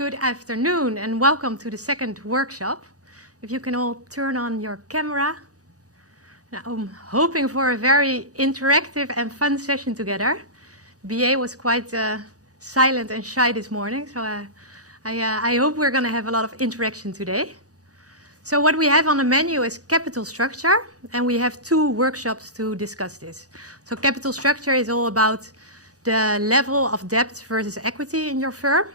Good afternoon and welcome to the second workshop. If you can all turn on your camera. Now, I'm hoping for a very interactive and fun session together. BA was quite silent and shy this morning, so I hope we're going to have a lot of interaction today. So what we have on the menu is capital structure, and we have two workshops to discuss this. So capital structure is all about the level of debt versus equity in your firm.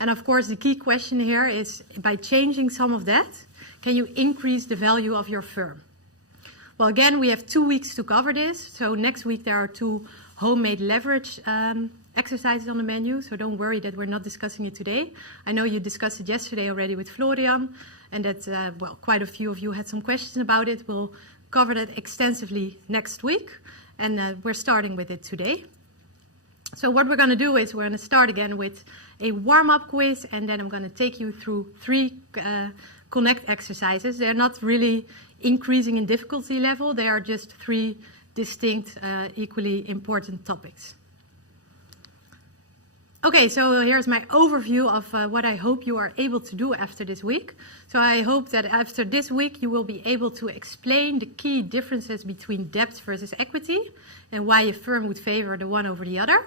And of course, the key question here is, by changing some of that, can you increase the value of your firm? Well, again, we have 2 weeks to cover this. So next week, there are two homemade leverage exercises on the menu. So don't worry that we're not discussing it today. I know you discussed it yesterday already with Florian, and that, well, quite a few of you had some questions about it. We'll cover that extensively next week, and we're starting with it today. So what we're going to do is we're going to start again with a warm-up quiz, and then I'm going to take you through three connect exercises. They're not really increasing in difficulty level. They are just three distinct, equally important topics. Okay, so here's my overview of what I hope you are able to do after this week. So I hope that after this week you will be able to explain the key differences between debt versus equity and why a firm would favor the one over the other.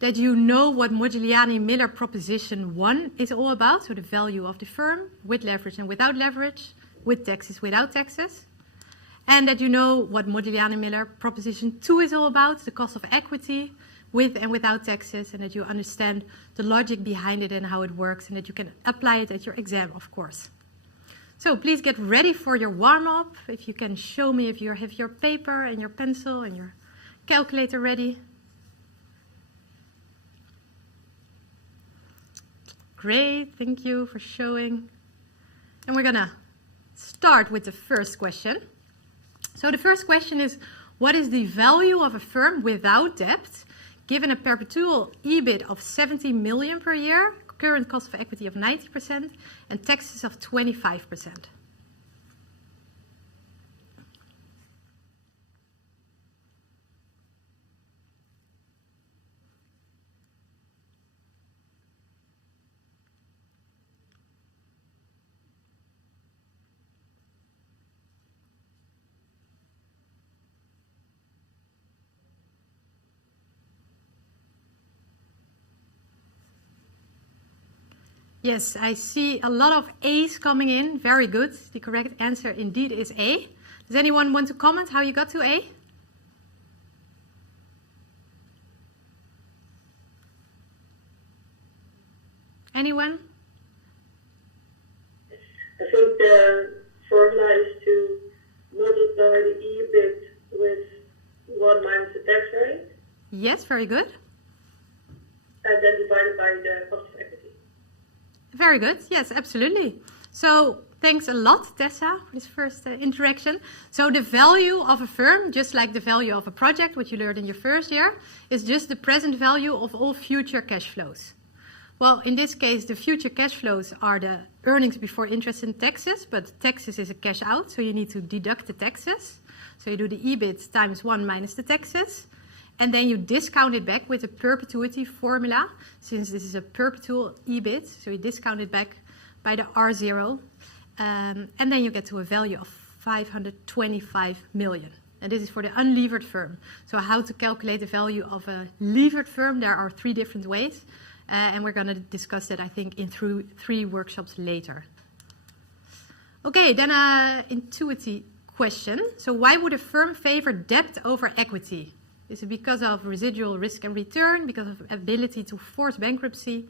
That you know what Modigliani Miller proposition 1 is all about, so the value of the firm, with leverage and without leverage, with taxes, without taxes. And that you know what Modigliani Miller proposition 2 is all about, the cost of equity, with and without taxes, and that you understand the logic behind it and how it works, and that you can apply it at your exam, of course. So please get ready for your warm-up. If you can show me if you have your paper and your pencil and your calculator ready. Great, thank you for showing. And we're gonna start with the first question. So the first question is, what is the value of a firm without debt, given a perpetual EBIT of 70 million per year, current cost of equity of 90%, and taxes of 25%? Yes, I see a lot of A's coming in. Very good. The correct answer indeed is A. Does anyone want to comment how you got to A? Anyone? I think the formula is to multiply the EBIT with 1 minus the tax rate. Yes, very good. And then divided by the cost of equity. Very good. Yes, absolutely. So thanks a lot, Tessa, for this first interaction. So the value of a firm, just like the value of a project, which you learned in your first year, is just the present value of all future cash flows. Well, in this case, the future cash flows are the earnings before interest and taxes, but taxes is a cash out, so you need to deduct the taxes. So you do the EBIT times 1 minus the taxes. And then you discount it back with a perpetuity formula, since this is a perpetual EBIT, so you discount it back by the R0, and then you get to a value of 525 million. And this is for the unlevered firm. So how to calculate the value of a levered firm, there are 3 different ways, and we're going to discuss that, I think, in three workshops later. Okay, then an intuitive question. So why would a firm favor debt over equity? Is it because of residual risk and return, because of ability to force bankruptcy,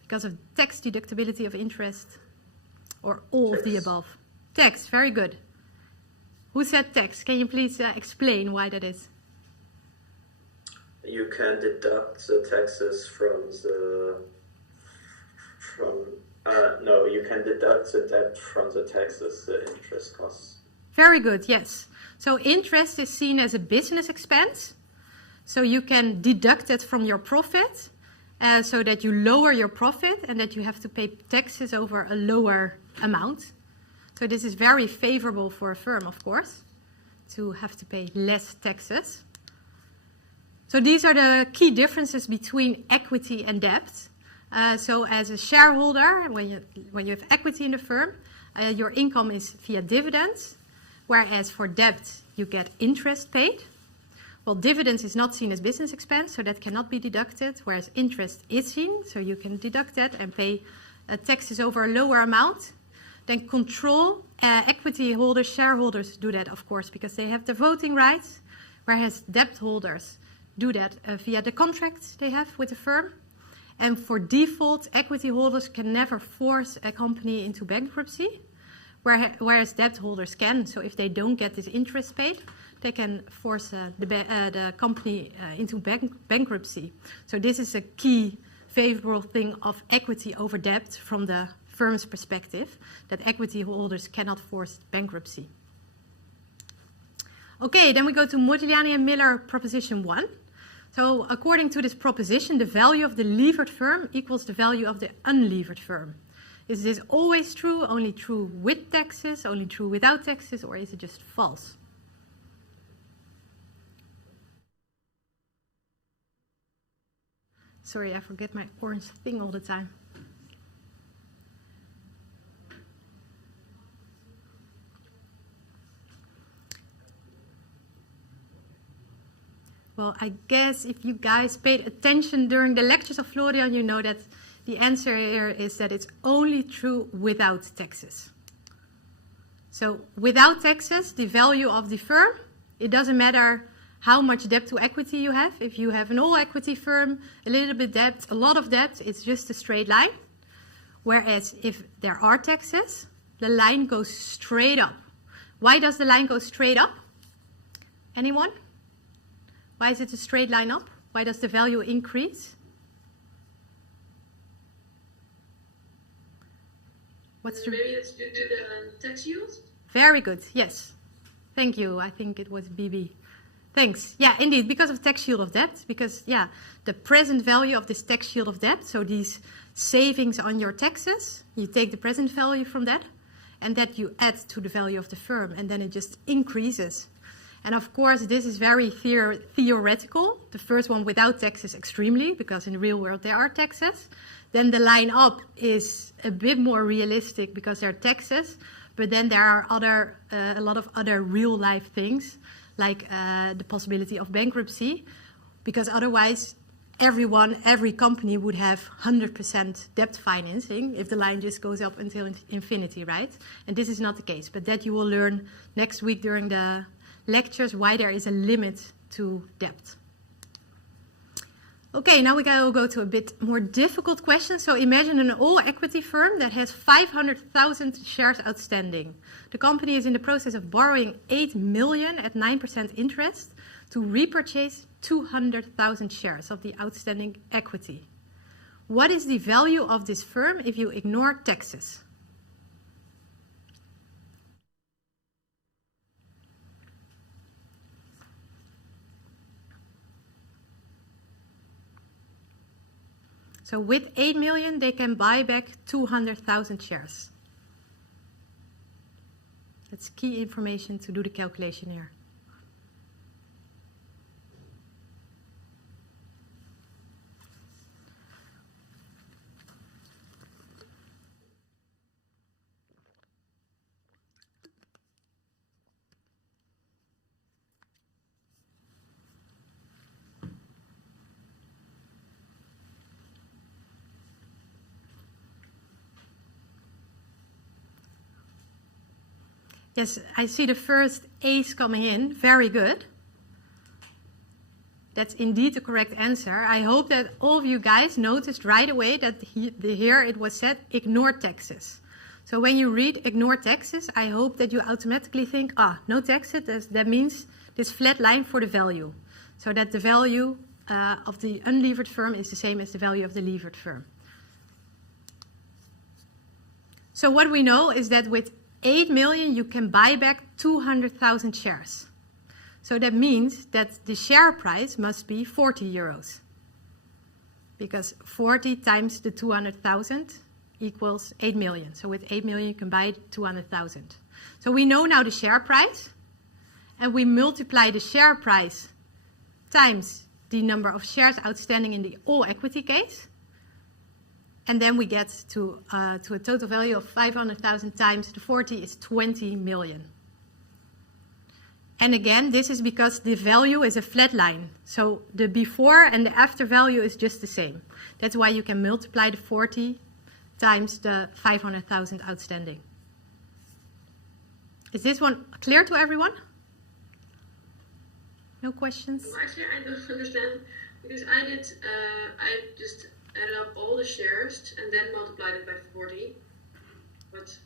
because of tax deductibility of interest, or all of the above? Tax, very good. Who said tax? Can you please explain why that is? You can deduct the taxes you can deduct the debt from the taxes, the interest costs. Very good, yes. So interest is seen as a business expense. So you can deduct it from your profit so that you lower your profit and that you have to pay taxes over a lower amount. So this is very favorable for a firm, of course, to have to pay less taxes. So these are the key differences between equity and debt. So as a shareholder, when you have equity in the firm, your income is via dividends, whereas for debt, you get interest paid. Well, dividends is not seen as business expense, so that cannot be deducted, whereas interest is seen, so you can deduct that and pay taxes over a lower amount. Then control, equity holders, shareholders do that, of course, because they have the voting rights, whereas debt holders do that via the contracts they have with the firm. And for default, equity holders can never force a company into bankruptcy, whereas debt holders can. So if they don't get this interest paid, they can force the company into bankruptcy. So this is a key favorable thing of equity over debt from the firm's perspective, that equity holders cannot force bankruptcy. Okay, then we go to Modigliani and Miller proposition 1. So according to this proposition, the value of the levered firm equals the value of the unlevered firm. Is this always true, only true with taxes, only true without taxes, or is it just false? Sorry, I forget my orange thing all the time. Well, I guess if you guys paid attention during the lectures of Florian, you know that the answer here is that it's only true without taxes. So without taxes, the value of the firm, it doesn't matter how much debt to equity you have. If you have an all equity firm, a little bit debt, a lot of debt, it's just a straight line. Whereas if there are taxes, the line goes straight up. Why does the line go straight up? Anyone? Why is it a straight line up? Why does the value increase? Maybe it's due to the tax yield? Very good, yes. Thank you. I think it was BB. Thanks. Yeah, indeed, because of tax shield of debt. Because, yeah, the present value of this tax shield of debt, so these savings on your taxes, you take the present value from that, and that you add to the value of the firm, and then it just increases. And of course, this is very theoretical. The first one without taxes extremely, because in the real world there are taxes. Then the line up is a bit more realistic because there are taxes, but then there are a lot of other real life things, like the possibility of bankruptcy, because otherwise every company would have 100% debt financing if the line just goes up until infinity, right? And this is not the case, but that you will learn next week during the lectures why there is a limit to debt. Okay, now we go to a bit more difficult question. So imagine an all-equity firm that has 500,000 shares outstanding. The company is in the process of borrowing 8 million at 9% interest to repurchase 200,000 shares of the outstanding equity. What is the value of this firm if you ignore taxes? So with 8 million, they can buy back 200,000 shares. That's key information to do the calculation here. Yes, I see the first A's coming in. Very good. That's indeed the correct answer. I hope that all of you guys noticed right away that here it was said, ignore taxes. So when you read ignore taxes, I hope that you automatically think, no taxes, that means this flat line for the value. So that the value of the unlevered firm is the same as the value of the levered firm. So what we know is that with 8 million, you can buy back 200,000 shares. So that means that the share price must be 40 euros. Because 40 times the 200,000 equals 8 million. So with 8 million, you can buy 200,000. So we know now the share price. And we multiply the share price times the number of shares outstanding in the all equity case. And then we get to a total value of 500,000 times the 40 is 20 million. And again, this is because the value is a flat line. So the before and the after value is just the same. That's why you can multiply the 40 times the 500,000 outstanding. Is this one clear to everyone? No questions? Well, actually, I don't understand, because I just added up all the shares and then multiplied it by 40. But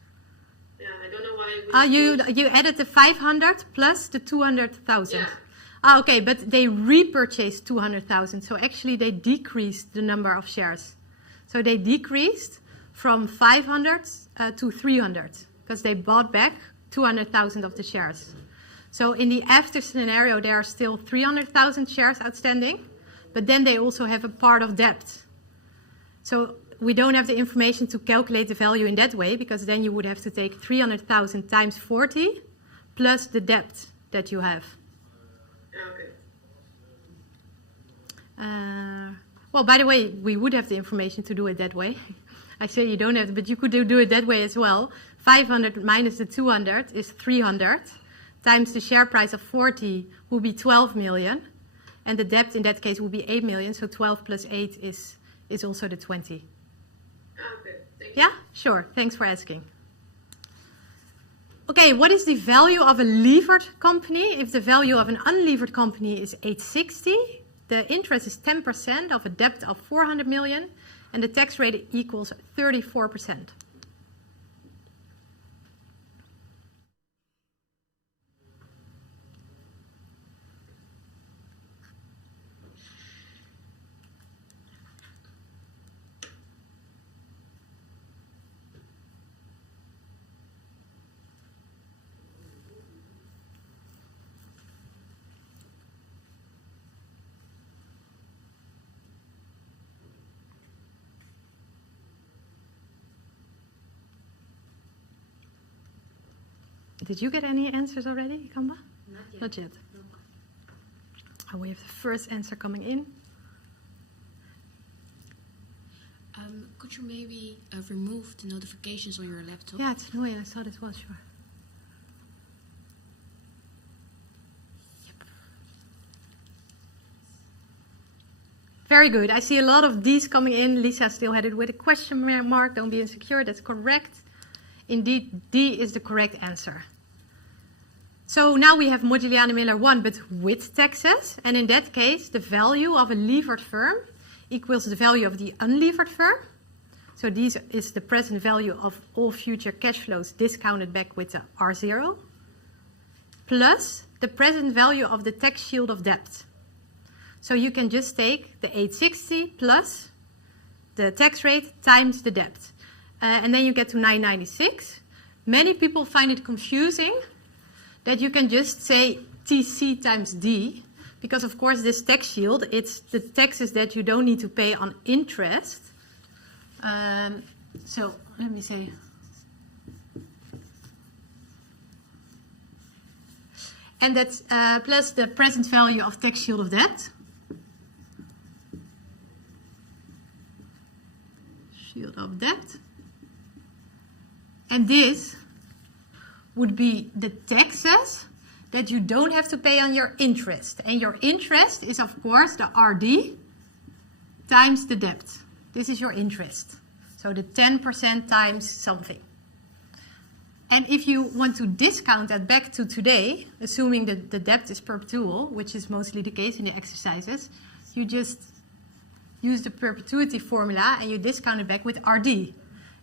yeah, I don't know why. You added the 500 plus the 200,000. Yeah. Okay, but they repurchased 200,000. So actually they decreased the number of shares. So they decreased from 500 to 300 because they bought back 200,000 of the shares. So in the after scenario, there are still 300,000 shares outstanding, but then they also have a part of debt. So we don't have the information to calculate the value in that way, because then you would have to take 300,000 times 40 plus the debt that you have. Okay. Well, by the way, we would have the information to do it that way. I say you don't have, but you could do it that way as well. 500 minus the 200 is 300, times the share price of 40 will be 12 million, and the debt in that case will be 8 million, so 12 plus 8 is also the 20. Okay, thank you. Yeah, sure, thanks for asking. Okay, what is the value of a levered company? If the value of an unlevered company is 860, the interest is 10% of a debt of 400 million, and the tax rate equals 34%. Did you get any answers already, Kamba? Not yet. No. Oh, we have the first answer coming in. Could you maybe remove the notifications on your laptop? Yeah, it's annoying. I saw this well, sure. Yep. Very good. I see a lot of these coming in. Lisa still had it with a question mark. Don't be insecure. That's correct. Indeed, D is the correct answer. So now we have Modigliani Miller 1, but with taxes. And in that case, the value of a levered firm equals the value of the unlevered firm. So this is the present value of all future cash flows discounted back with the R0, plus the present value of the tax shield of debt. So you can just take the 860 plus the tax rate times the debt. And then you get to 996. Many people find it confusing that you can just say TC times D, because of course this tax shield, it's the taxes that you don't need to pay on interest. So let me say, and that's plus the present value of tax shield of debt. Shield of debt. And this would be the taxes that you don't have to pay on your interest. And your interest is, of course, the RD times the debt. This is your interest. So the 10% times something. And if you want to discount that back to today, assuming that the debt is perpetual, which is mostly the case in the exercises, you just use the perpetuity formula and you discount it back with RD.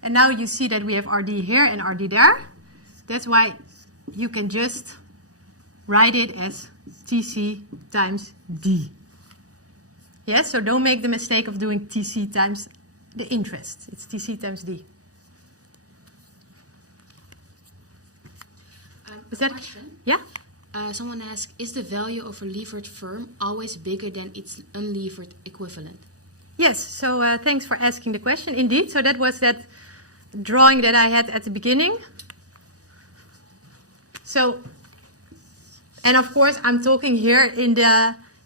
And now you see that we have RD here and RD there. That's why you can just write it as TC times D. Yes, so don't make the mistake of doing TC times the interest. It's TC times D. Is that question? Yeah? Someone asked, is the value of a levered firm always bigger than its unlevered equivalent? Yes, so thanks for asking the question. Indeed, so that was that drawing that I had at the beginning. So, and of course I'm talking here in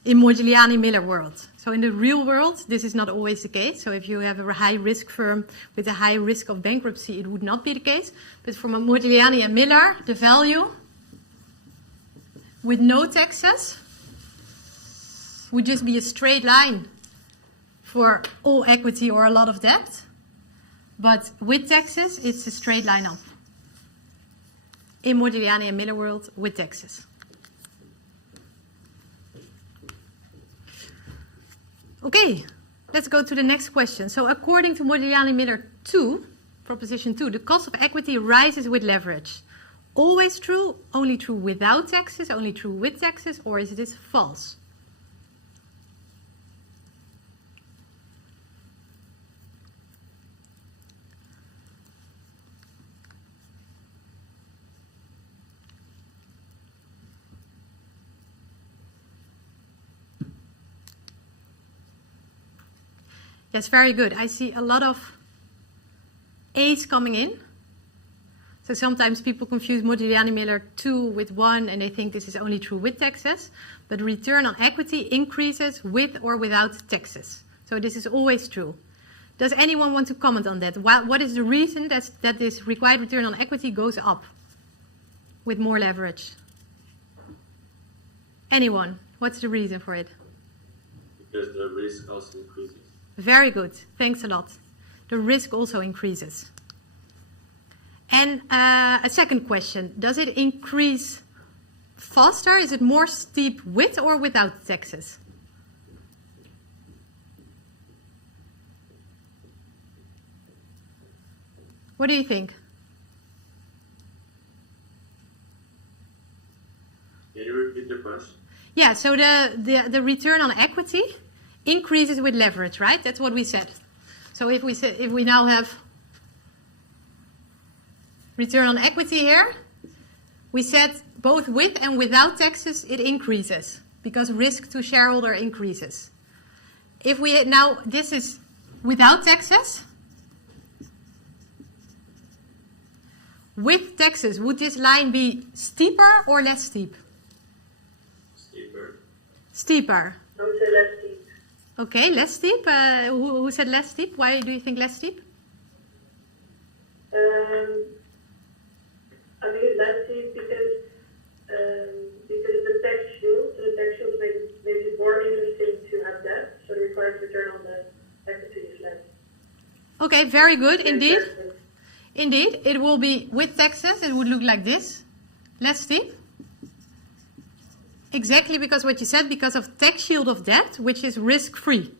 in Modigliani Miller world. So in the real world, this is not always the case. So if you have a high risk firm with a high risk of bankruptcy, it would not be the case. But for Modigliani and Miller, the value with no taxes would just be a straight line for all equity or a lot of debt. But with taxes, it's a straight line up. In Modigliani and Miller world, with taxes. Okay, let's go to the next question. So according to Modigliani Miller 2, proposition 2, the cost of equity rises with leverage. Always true, only true without taxes, only true with taxes, or is this false? Yes, very good. I see a lot of A's coming in. So sometimes people confuse Modigliani Miller 2 with 1 and they think this is only true with taxes. But return on equity increases with or without taxes. So this is always true. Does anyone want to comment on that? What is the reason that this required return on equity goes up with more leverage? Anyone? What's the reason for it? Because the risk also increases. Very good. Thanks a lot. The risk also increases. And a second question. Does it increase faster? Is it more steep with or without taxes? What do you think? Can you repeat the question? Yeah, so the return on equity increases with leverage, right? That's what we said. So if we now have return on equity here, we said both with and without taxes it increases because risk to shareholder increases. If we now, this is without taxes. With taxes, would this line be steeper or less steep? Steeper. Steeper. I would say less steep. Okay, less steep. Who said less steep? Why do you think less steep? I think it's less steep because of the tax shield. So the tax shield makes it more interesting to have debt. So the required return on the equity is less. Okay, very good. Indeed. Indeed, it will be with taxes. It would look like this. Less steep. Exactly because what you said, because of tax shield of debt, which is risk-free.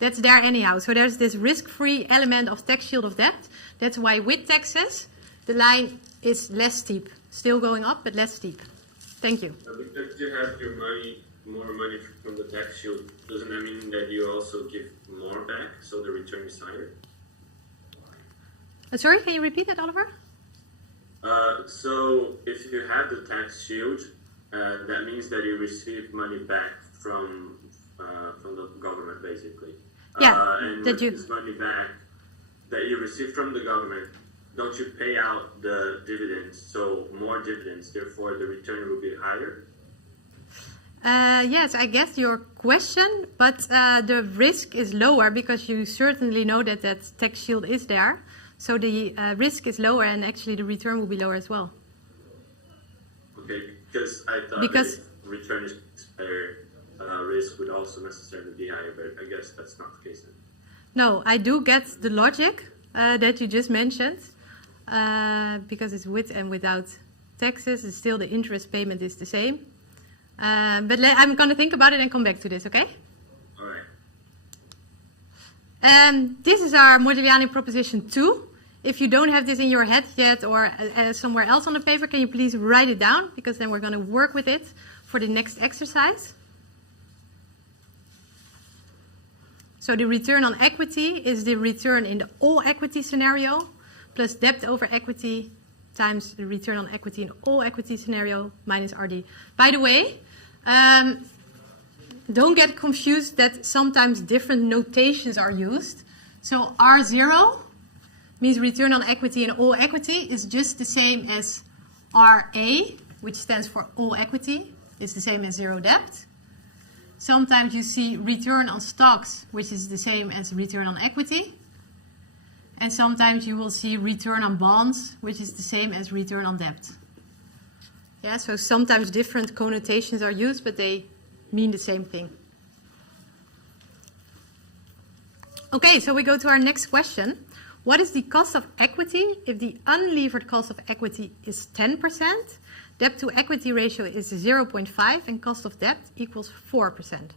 That's there anyhow. So there's this risk-free element of tax shield of debt. That's why with taxes, the line is less steep. Still going up, but less steep. Thank you. Because you have your more money from the tax shield, doesn't that mean that you also give more back, so the return is higher? Sorry, can you repeat that, Oliver? So if you have the tax shield, that means that you receive money back from the government, basically. Yeah, and that with you... this money back that you receive from the government, don't you pay out the dividends? So more dividends, therefore the return will be higher. Yes, I guess your question, but the risk is lower because you certainly know that that tax shield is there. So the risk is lower and actually the return will be lower as well. Okay, because I thought that if return is higher, risk would also necessarily be higher, but I guess that's not the case then. No, I do get the logic that you just mentioned because it's with and without taxes and still the interest payment is the same. But I'm going to think about it and come back to this, okay? All right. This is our Modigliani proposition 2. If you don't have this in your head yet or somewhere else on the paper, can you please write it down? Because then we're going to work with it for the next exercise. So the return on equity is the return in the all equity scenario plus debt over equity times the return on equity in all equity scenario minus RD. By the way, don't get confused that sometimes different notations are used. So R0 means return on equity in all equity is just the same as RA, which stands for all equity, is the same as zero debt. Sometimes you see return on stocks, which is the same as return on equity. And sometimes you will see return on bonds, which is the same as return on debt. Yeah, so sometimes different connotations are used, but they mean the same thing. Okay, so we go to our next question. What is the cost of equity if the unlevered cost of equity is 10%, debt to equity ratio is 0.5, and cost of debt equals 4%?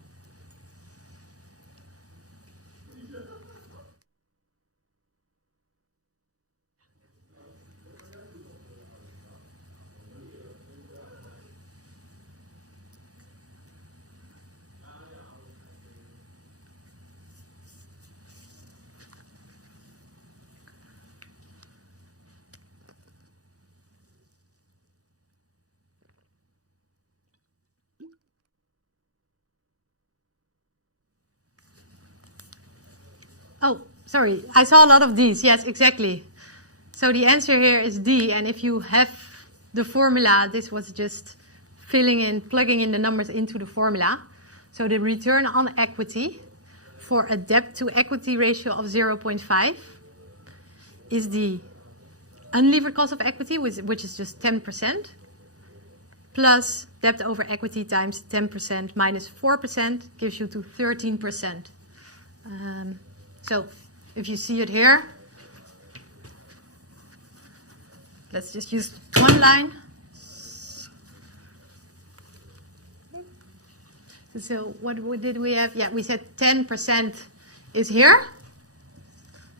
Oh, sorry, I saw a lot of D's. Yes, exactly. So the answer here is D, and if you have the formula, this was just plugging in the numbers into the formula. So the return on equity for a debt to equity ratio of 0.5 is the unlevered cost of equity, which is just 10%, plus debt over equity times 10% minus 4% gives you to 13%. So if you see it here, let's just use one line. So what did we have? Yeah, we said 10% is here.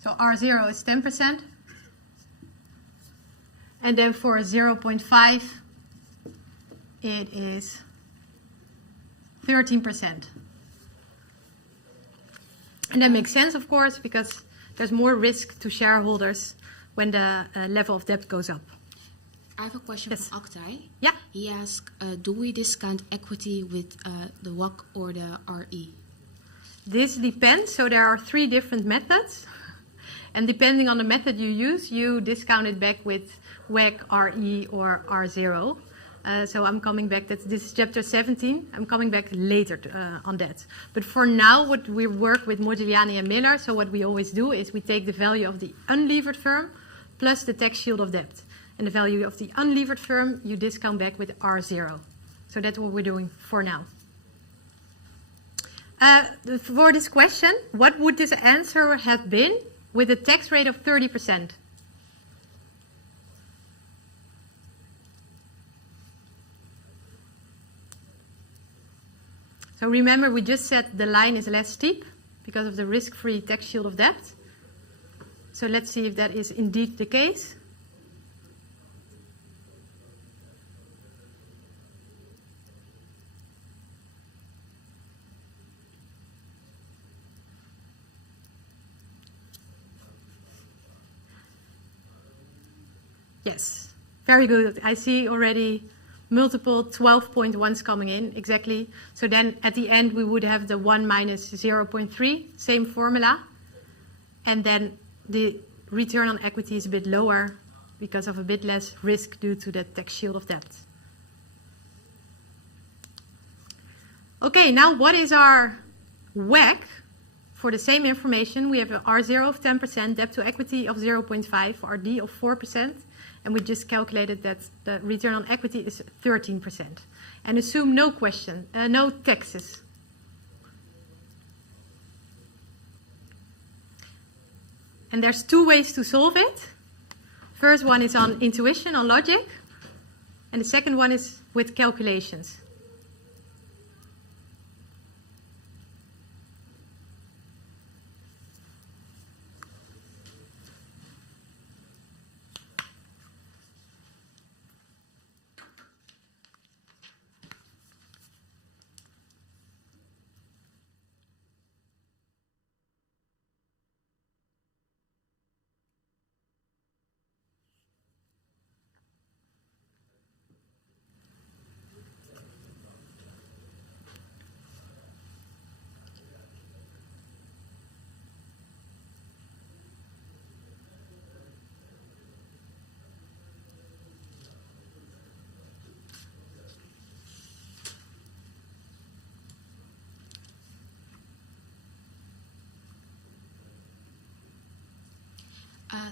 So R0 is 10%. And then for 0.5, it is 13%. And that makes sense, of course, because there's more risk to shareholders when the level of debt goes up. I have a question from Aktay. Yeah. He asks, do we discount equity with the WACC or the RE? This depends. So there are 3 different methods. And depending on the method you use, you discount it back with WACC, RE, or R0. So I'm coming back, this is chapter 17, I'm coming back later on that. But for now, what we work with Modigliani and Miller, so what we always do is we take the value of the unlevered firm plus the tax shield of debt. And the value of the unlevered firm, you discount back with R0. So that's what we're doing for now. For this question, what would this answer have been with a tax rate of 30%? So remember, we just said the line is less steep because of the risk-free tax shield of debt. So let's see if that is indeed the case. Yes, very good. I see already multiple 12.1s coming in, exactly. So then at the end we would have the 1 minus 0.3, same formula. And then the return on equity is a bit lower because of a bit less risk due to the tax shield of debt. Okay, now what is our WACC? For the same information, we have an R0 of 10%, debt to equity of 0.5, RD of 4%. And we just calculated that the return on equity is 13%. And assume no taxes. And there's 2 ways to solve it. First one is on intuition, on logic. And the second one is with calculations.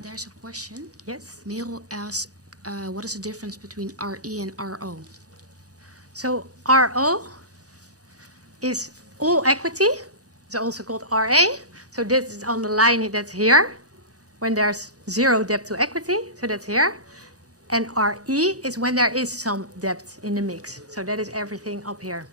There's a question. Yes. Merel asks, what is the difference between RE and RO? So RO is all equity. It's also called RA. So this is on the line that's here, when there's zero debt to equity. So that's here. And RE is when there is some debt in the mix. So that is everything up here.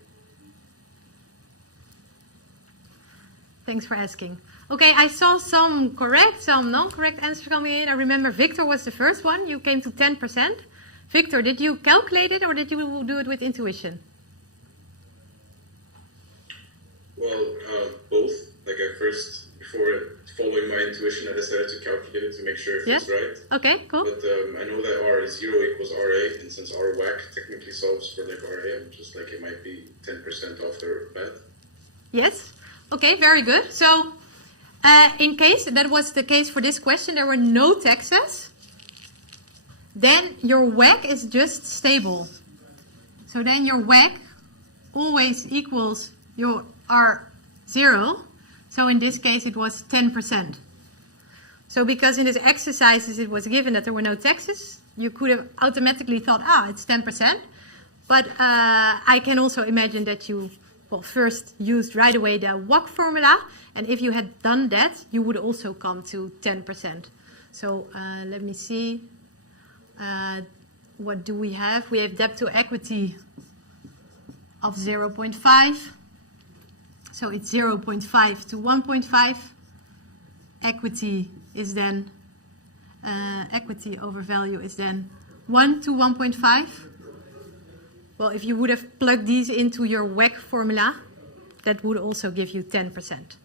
Thanks for asking. Okay, I saw some correct, some non-correct answers coming in. I remember Victor was the first one. You came to 10%. Victor, did you calculate it or did you do it with intuition? Well, both. Like I first, before following my intuition, I decided to calculate it to make sure if it's right. Okay, cool. But I know that R0 equals RA, and since R WAC technically solves for like RA, I'm just like it might be 10% off the bat. Yes. Okay, very good. So, in case that was the case for this question, there were no taxes, then your WAC is just stable. So then your WAC always equals your R0. So in this case, it was 10%. So because in this exercises it was given that there were no taxes, you could have automatically thought, it's 10%. But I can also imagine that you first used right away the WAC formula. And if you had done that, you would also come to 10%. So let me see. What do we have? We have debt to equity of 0.5. So it's 0.5 to 1.5. Equity is then, equity over value is then 1 to 1.5. Well, if you would have plugged these into your WAC formula, that would also give you 10%.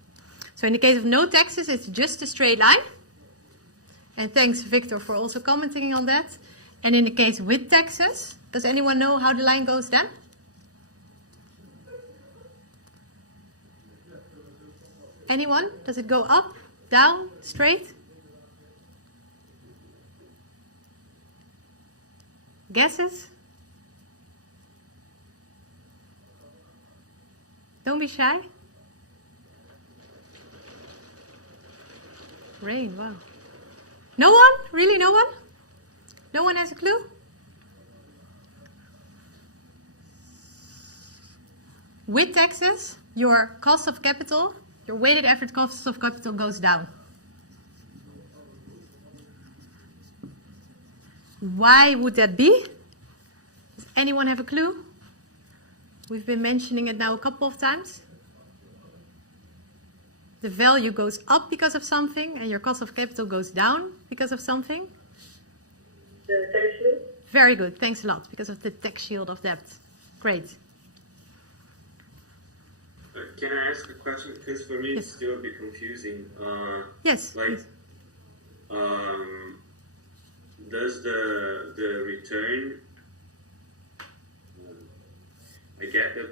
So in the case of no taxes, it's just a straight line. And thanks, Victor, for also commenting on that. And in the case with taxes, does anyone know how the line goes then? Anyone? Does it go up, down, straight? Guesses? Don't be shy. Rain, wow. No one? Really no one? No one has a clue? With taxes, your cost of capital, your weighted average cost of capital goes down. Why would that be? Does anyone have a clue? We've been mentioning it now a couple of times. The value goes up because of something and your cost of capital goes down because of something. The tax shield? Very good, thanks a lot, because of the tax shield of debt. Great. Can I ask a question? Because for me it's still a bit confusing. Yes. Like, does the return? I get that.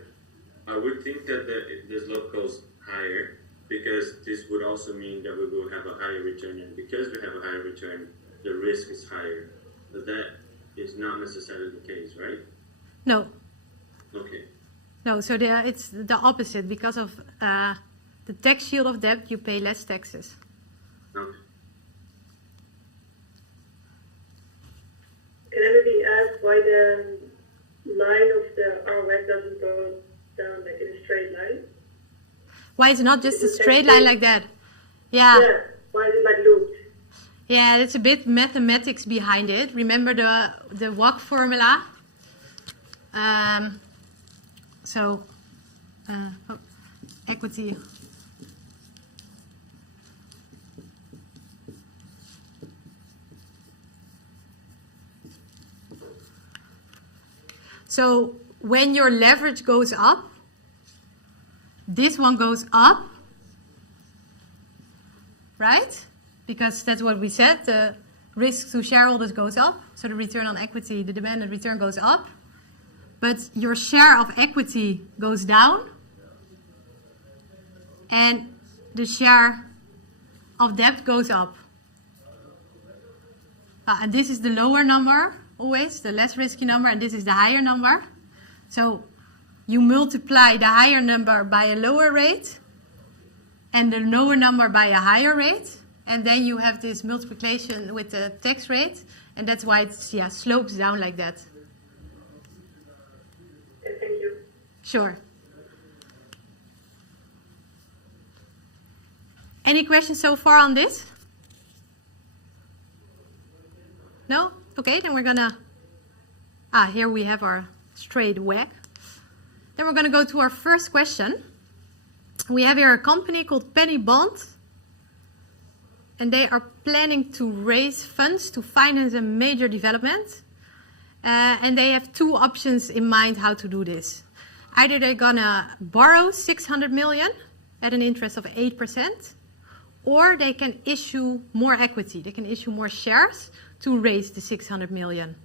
I would think that the slope goes higher because this would also mean that we will have a higher return, and because we have a higher return, the risk is higher. But that is not necessarily the case, right? No. Okay. No, so it's the opposite. Because of the tax shield of debt, you pay less taxes. Okay. Can I maybe ask why the line of the RWAC doesn't go down like in a straight line? Why is it not just a straight line like that? Yeah. Yeah, why is it like looped? Yeah, there's a bit mathematics behind it. Remember the WAC formula? Equity. So when your leverage goes up, this one goes up, right? Because that's what we said, the risk to shareholders goes up, so the return on equity, the demanded return goes up. But your share of equity goes down, and the share of debt goes up. And this is the lower number, always, the less risky number, and this is the higher number. So you multiply the higher number by a lower rate, and the lower number by a higher rate, and then you have this multiplication with the tax rate, and that's why it slopes down like that. Okay, thank you. Sure. Any questions so far on this? No? Okay, then we're gonna... here we have our straight WACC. Then we're gonna go to our first question. We have here a company called Penny Bond, and they are planning to raise funds to finance a major development. And they have two options in mind how to do this. Either they're gonna borrow 600 million at an interest of 8%, or they can issue more equity. They can issue more shares to raise the 600 million.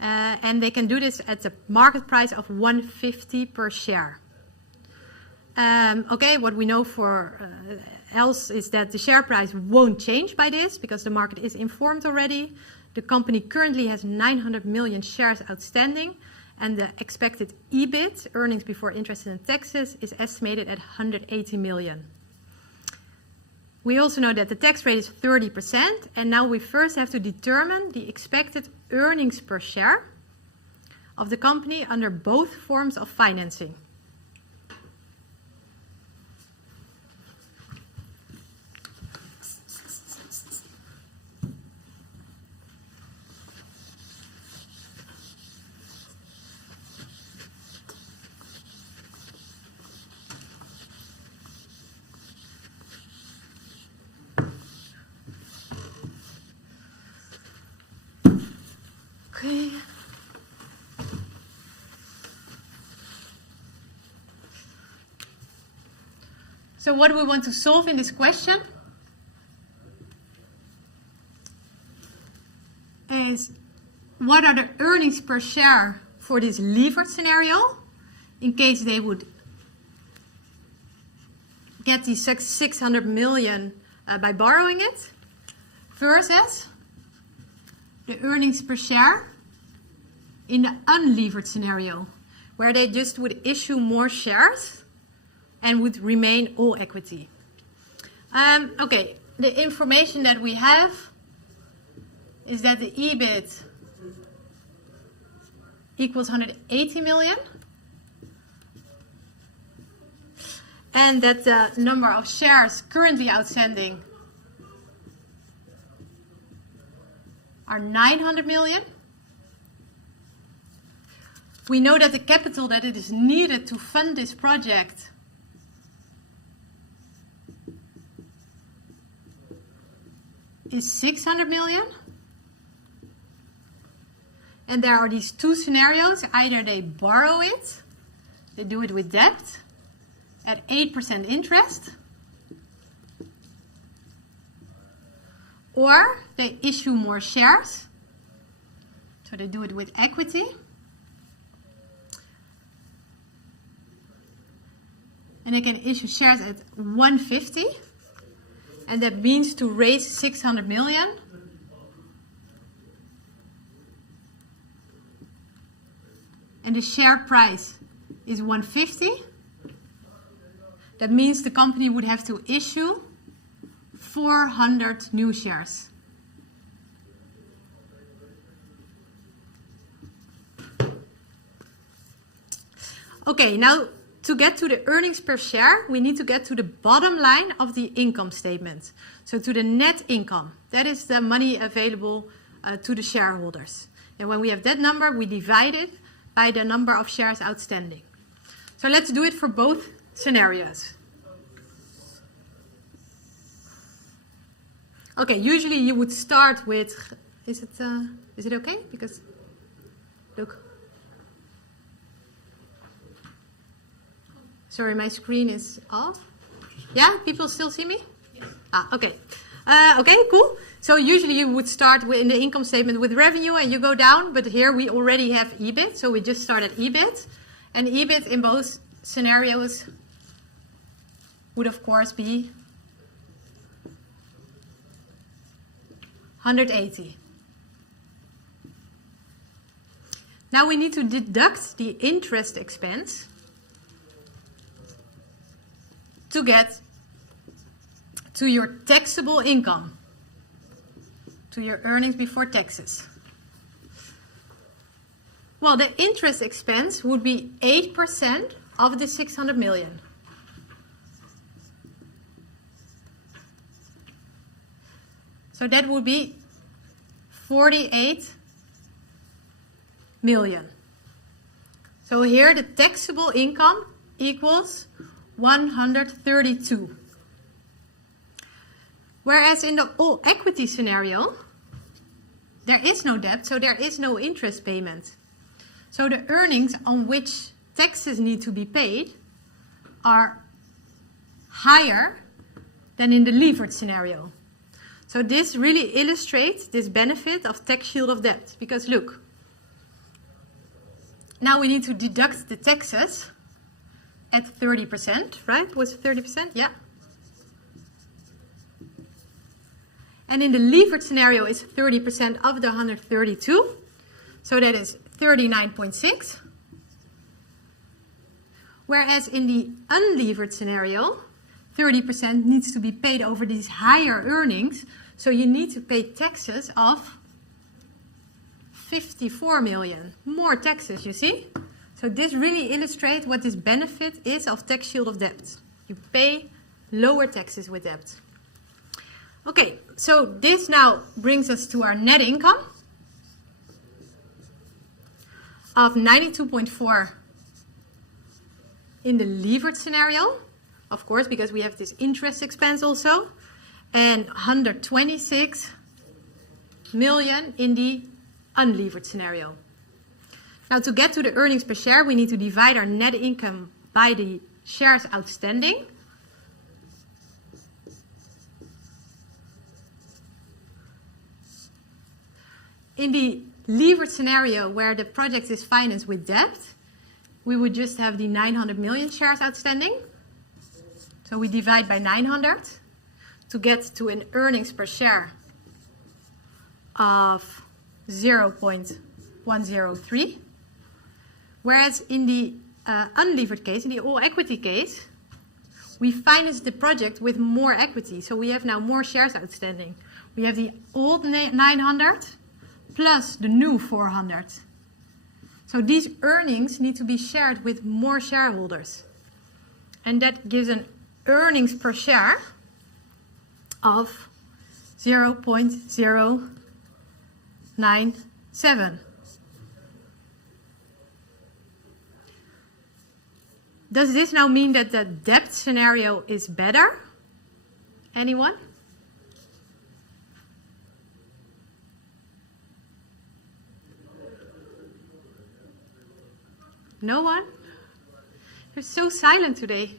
And they can do this at the market price of 150 per share. Okay, what we know for else is that the share price won't change by this because the market is informed already. The company currently has 900 million shares outstanding, and the expected EBIT, earnings before interest and taxes, is estimated at 180 million. We also know that the tax rate is 30%, and now we first have to determine the expected earnings per share of the company under both forms of financing. Okay. So what do we want to solve in this question is what are the earnings per share for this levered scenario in case they would get the 600 million by borrowing it versus the earnings per share in the unlevered scenario, where they just would issue more shares and would remain all equity. Okay, the information that we have is that the EBIT equals 180 million, and that the number of shares currently outstanding are 900 million. We know that the capital that it is needed to fund this project is 600 million. And there are these two scenarios. Either they borrow it, they do it with debt at 8% interest, or they issue more shares, so they do it with equity. And they can issue shares at 150, and that means to raise 600 million. And the share price is 150. That means the company would have to issue 400 new shares. Okay, now to get to the earnings per share, we need to get to the bottom line of the income statement. So to the net income. That is the money available to the shareholders. And when we have that number, we divide it by the number of shares outstanding. So let's do it for both scenarios. Okay, usually you would start with, is it okay? Because, look. Sorry, my screen is off. Yeah, people still see me? Yes. Okay. Okay, cool. So usually you would start in the income statement with revenue and you go down, but here we already have EBIT, so we just start at EBIT. And EBIT in both scenarios would of course be 180. Now we need to deduct the interest expense to get to your taxable income, to your earnings before taxes? Well, the interest expense would be 8% of the 600 million. So that would be 48 million. So here the taxable income equals 132. Whereas in the all equity scenario, there is no debt, so there is no interest payment. So the earnings on which taxes need to be paid are higher than in the levered scenario. So this really illustrates this benefit of tax shield of debt. Because look, now we need to deduct the taxes at 30%, right? Was it 30%? Yeah. And in the levered scenario, it's 30% of the 132. So that is 39.6. Whereas in the unlevered scenario, 30% needs to be paid over these higher earnings. So you need to pay taxes of 54 million. More taxes, you see? So this really illustrates what this benefit is of tax shield of debt. You pay lower taxes with debt. Okay, so this now brings us to our net income of 92.4 in the levered scenario, of course, because we have this interest expense also, and 126 million in the unlevered scenario. Now, to get to the earnings per share, we need to divide our net income by the shares outstanding. In the levered scenario where the project is financed with debt, we would just have the 900 million shares outstanding. So we divide by 900 to get to an earnings per share of 0.103. Whereas in the unlevered case, in the all equity case, we finance the project with more equity. So we have now more shares outstanding. We have the old 900 plus the new 400. So these earnings need to be shared with more shareholders. And that gives an earnings per share of 0.097. Does this now mean that the debt scenario is better? Anyone? No one? You're so silent today.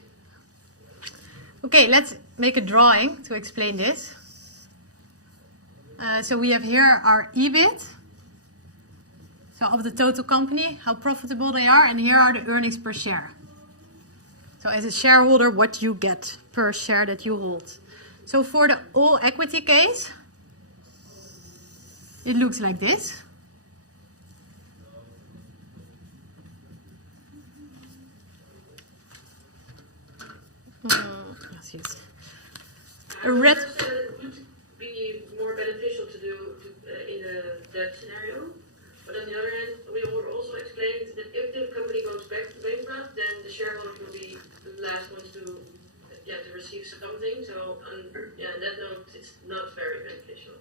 Okay, let's make a drawing to explain this. So we have here our EBIT. So of the total company, how profitable they are, and here are the earnings per share. So as a shareholder, what you get per share that you hold. So for the all equity case, it looks like this. A red. It would be more beneficial to do in the debt scenario, but on the other hand, we also explained that if the company goes bankrupt, then the shareholders will be the last ones to receive something. So on that note, it's not very beneficial.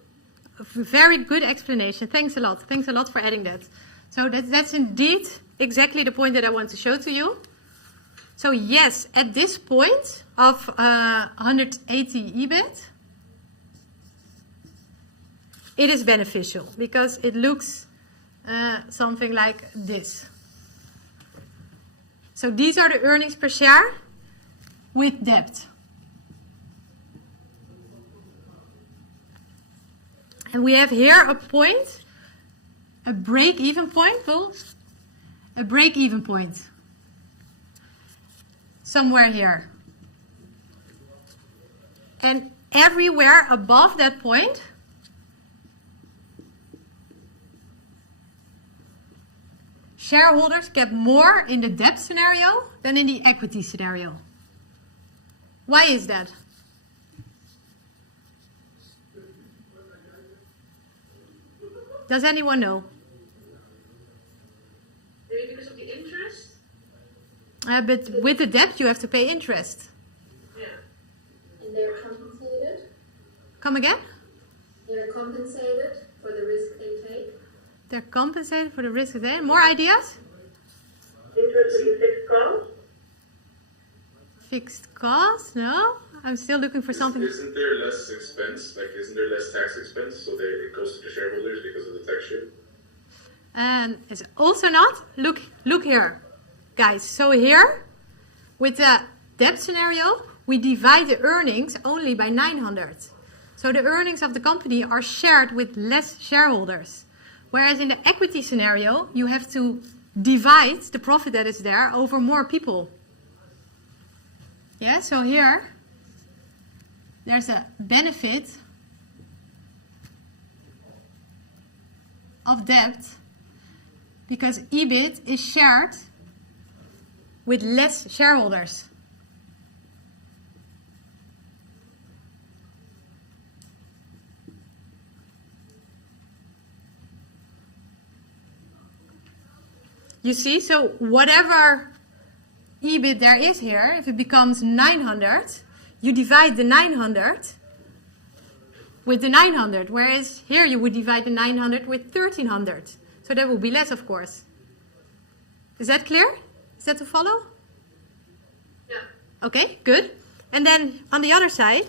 A very good explanation. Thanks a lot. Thanks a lot for adding that. So that's indeed exactly the point that I want to show to you. So yes, at this point of 180 EBIT, it is beneficial because it looks something like this. So these are the earnings per share with debt. And we have here a point, a break-even point, a break-even point. Somewhere here. And everywhere above that point, shareholders get more in the debt scenario than in the equity scenario. Why is that? Does anyone know? Maybe because of the interest? But with the debt, you have to pay interest. Yeah. And they're compensated? Come again? They're compensated for the risk they take? They're compensated for the risk of the More ideas? Interest is a fixed cost. Fixed cost? No? I'm still looking for something. Isn't there less expense? Like, isn't there less tax expense? So it goes to the shareholders because of the tax shield? And it's also not. Look here, guys. So here, with the debt scenario, we divide the earnings only by 900. So the earnings of the company are shared with less shareholders. Whereas in the equity scenario, you have to divide the profit that is there over more people. Yeah, so here, there's a benefit of debt because EBIT is shared with less shareholders. You see, so whatever EBIT there is here, if it becomes 900, you divide the 900 with the 900, whereas here you would divide the 900 with 1300. So that will be less, of course. Is that clear? Is that to follow? Yeah. Okay, good. And then on the other side,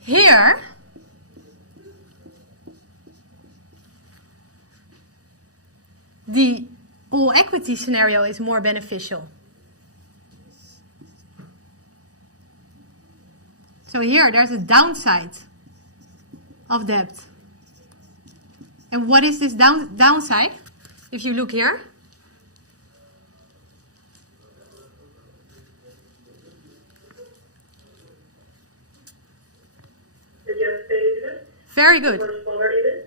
here, the all equity scenario is more beneficial. So here there's a downside of debt. And what is this downside? If you look here, Did you have to pay interest? very good. For smaller EBIT?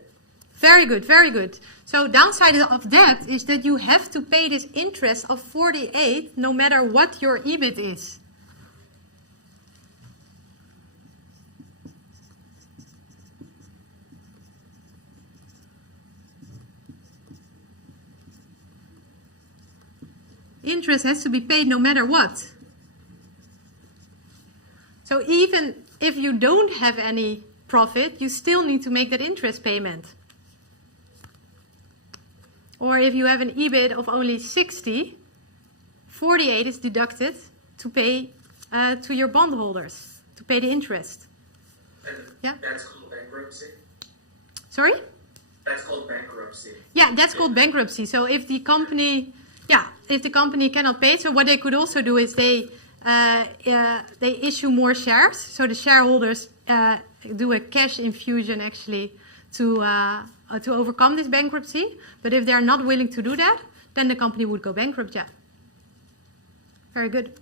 Very good, very good. So downside of debt is that you have to pay this interest of 48 no matter what your EBIT is. Interest has to be paid no matter what. So even if you don't have any profit, you still need to make that interest payment. Or if you have an EBIT of only 60, 48 is deducted to pay to your bondholders, to pay the interest. And Yeah. that's called bankruptcy? Sorry? That's called bankruptcy. Yeah, that's called bankruptcy. So if the company, cannot pay, so what they could also do is they issue more shares. So the shareholders do a cash infusion actually to overcome this bankruptcy. But if they are not willing to do that, then the company would go bankrupt. Yeah. Very good.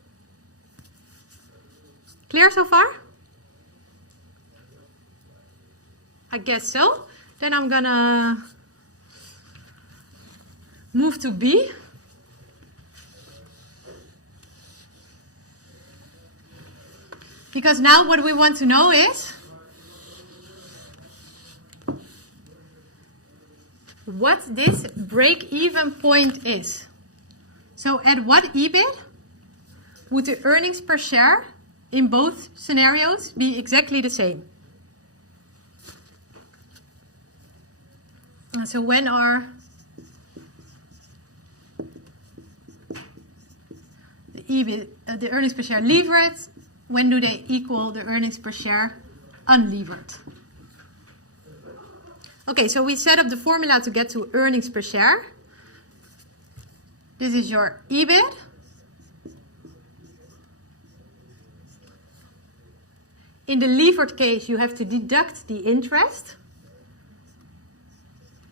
Clear so far? I guess so. Then I'm gonna move to B. Because now what we want to know is what this break-even point is. So at what EBIT would the earnings per share in both scenarios be exactly the same? So when are the EBIT, the earnings per share levered? When do they equal the earnings per share unlevered? Okay, so we set up the formula to get to earnings per share. This is your EBIT. In the levered case, you have to deduct the interest.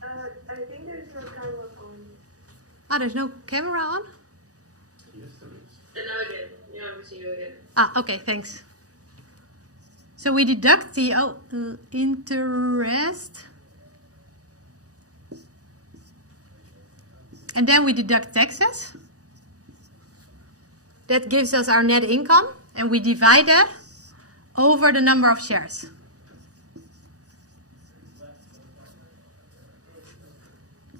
I think there's no camera on. There's no camera on? Yes, there is. And now again. Yeah, we see you again. Okay, thanks. So we deduct the interest. And then we deduct taxes. That gives us our net income. And we divide that over the number of shares.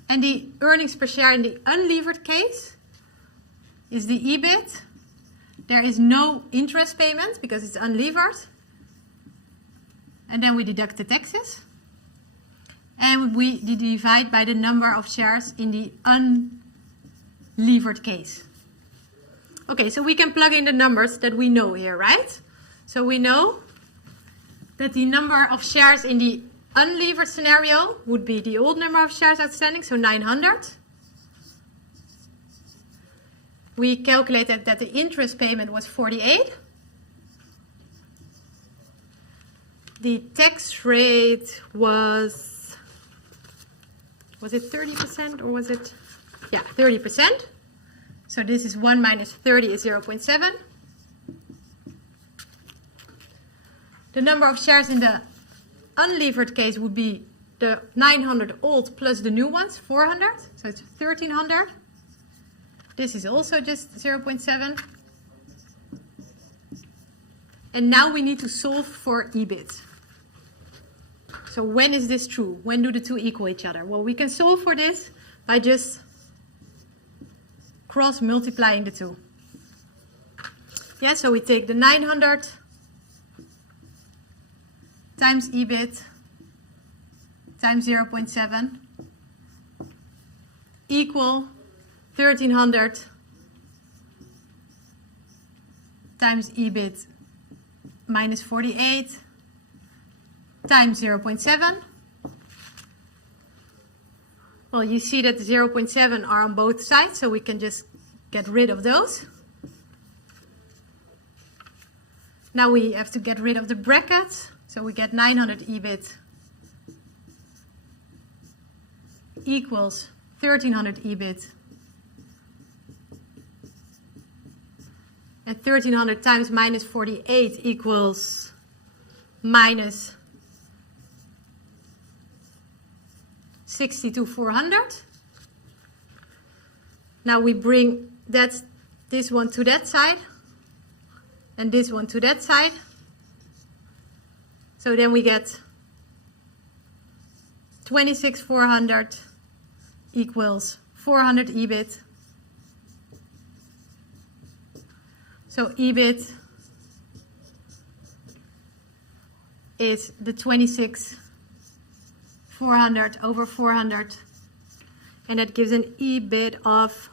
And the earnings per share in the unlevered case is the EBIT. There is no interest payment because it's unlevered. And then we deduct the taxes. And we divide by the number of shares in the unlevered case. Okay, so we can plug in the numbers that we know here, right? So we know that the number of shares in the unlevered scenario would be the old number of shares outstanding, so 900. We calculated that the interest payment was 48. The tax rate was it 30% or was it? Yeah, 30%. So this is 1 minus 30 is 0.7. The number of shares in the unlevered case would be the 900 old plus the new ones, 400. So it's 1300. This is also just 0.7. And now we need to solve for EBIT. So when is this true? When do the two equal each other? Well, we can solve for this by just cross multiplying the two. Yeah, so we take the 900 times EBIT times 0.7 equal 1300 times EBIT minus 48 times 0.7. Well, you see that the 0.7 are on both sides, so we can just get rid of those. Now we have to get rid of the brackets, so we get 900 EBIT equals 1300 EBIT. And 1300 times minus 48 equals minus 62,400. Now we bring this one to that side and this one to that side. So then we get 26,400 equals 400 EBIT. So EBIT is the 26,400 over 400, and that gives an EBIT of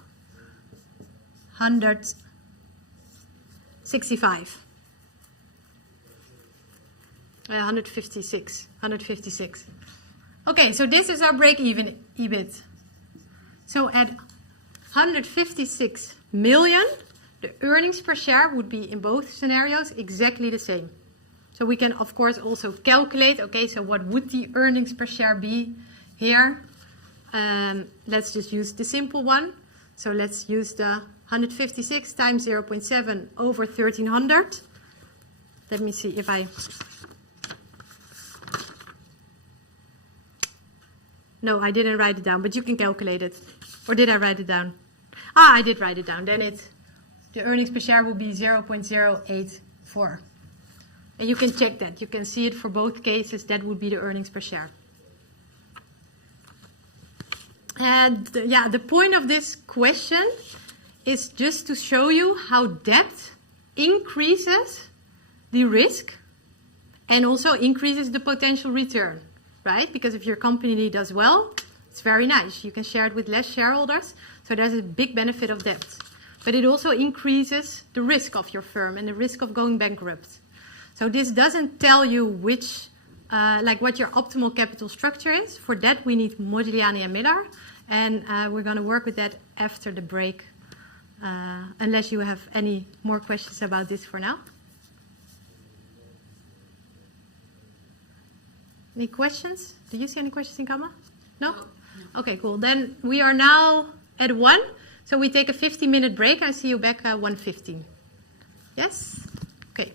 165. 156. Okay, so this is our break-even EBIT. So at 156 million, the earnings per share would be in both scenarios exactly the same. So we can, of course, also calculate, okay, so what would the earnings per share be here? Let's just use the simple one. So let's use the 156 times 0.7 over 1300. Let me see if I... No, I didn't write it down, but you can calculate it. Or did I write it down? Ah, I did write it down. Then the earnings per share will be 0.084. And you can check that. You can see it for both cases. That would be the earnings per share. And the point of this question is just to show you how debt increases the risk and also increases the potential return, right? Because if your company does well, it's very nice. You can share it with less shareholders. So there's a big benefit of debt. But it also increases the risk of your firm and the risk of going bankrupt. So this doesn't tell you which, what your optimal capital structure is. For that, we need Modigliani and Miller. And we're going to work with that after the break, unless you have any more questions about this for now. Any questions? Do you see any questions in Kama? No? Okay, cool. Then we are now at 1. So we take a 15-minute break. I see you back at 1:15. Yes? Okay.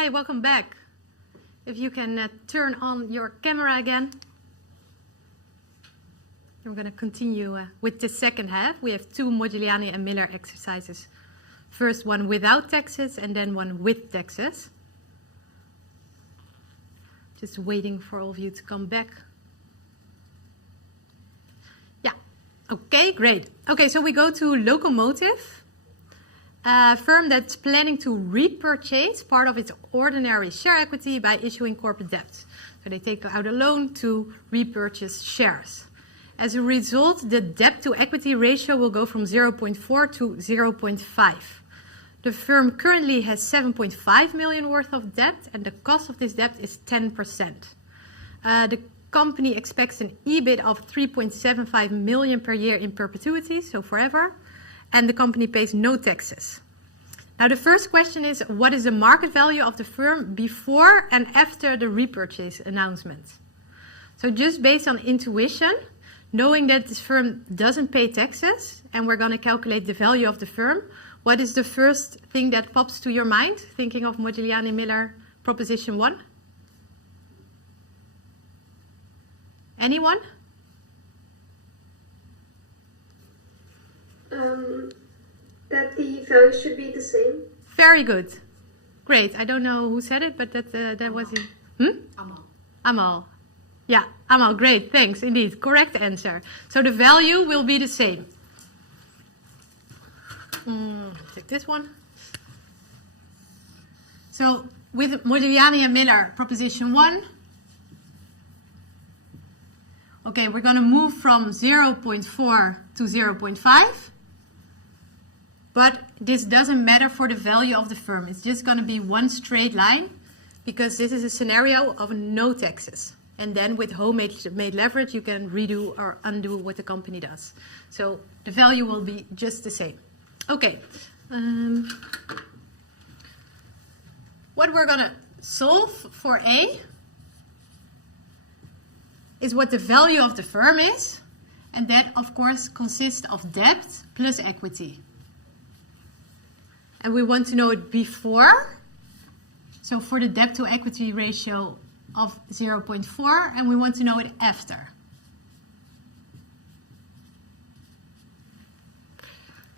Hi, welcome back. If you can turn on your camera again. We're going to continue with the second half. We have 2 Modigliani and Miller exercises. First one without taxes and then one with taxes. Just waiting for all of you to come back. Yeah, okay, great. Okay, so we go to Locomotive, a firm that's planning to repurchase part of its ordinary share equity by issuing corporate debt. So they take out a loan to repurchase shares. As a result, the debt-to-equity ratio will go from 0.4 to 0.5. The firm currently has 7.5 million worth of debt, and the cost of this debt is 10%. The company expects an EBIT of 3.75 million per year in perpetuity, so forever, and the company pays no taxes. Now, the first question is, what is the market value of the firm before and after the repurchase announcement? So just based on intuition, knowing that this firm doesn't pay taxes, and we're going to calculate the value of the firm, what is the first thing that pops to your mind, thinking of Modigliani Miller Proposition 1? Anyone? That the value should be the same. Very good. Great. I don't know who said it, but that was it. Amal. Amal. Yeah, Amal, great, thanks, indeed, correct answer. So the value will be the same. Take this one. So with Modigliani and Miller, Proposition 1, okay, we're going to move from 0.4 to 0.5, but this doesn't matter for the value of the firm. It's just going to be one straight line, because this is a scenario of no taxes. And then with homemade leverage, you can redo or undo what the company does. So the value will be just the same. Okay. What we're going to solve for A is what the value of the firm is. And that, of course, consists of debt plus equity. And we want to know it before. So for the debt to equity ratio of 0.4, and we want to know it after.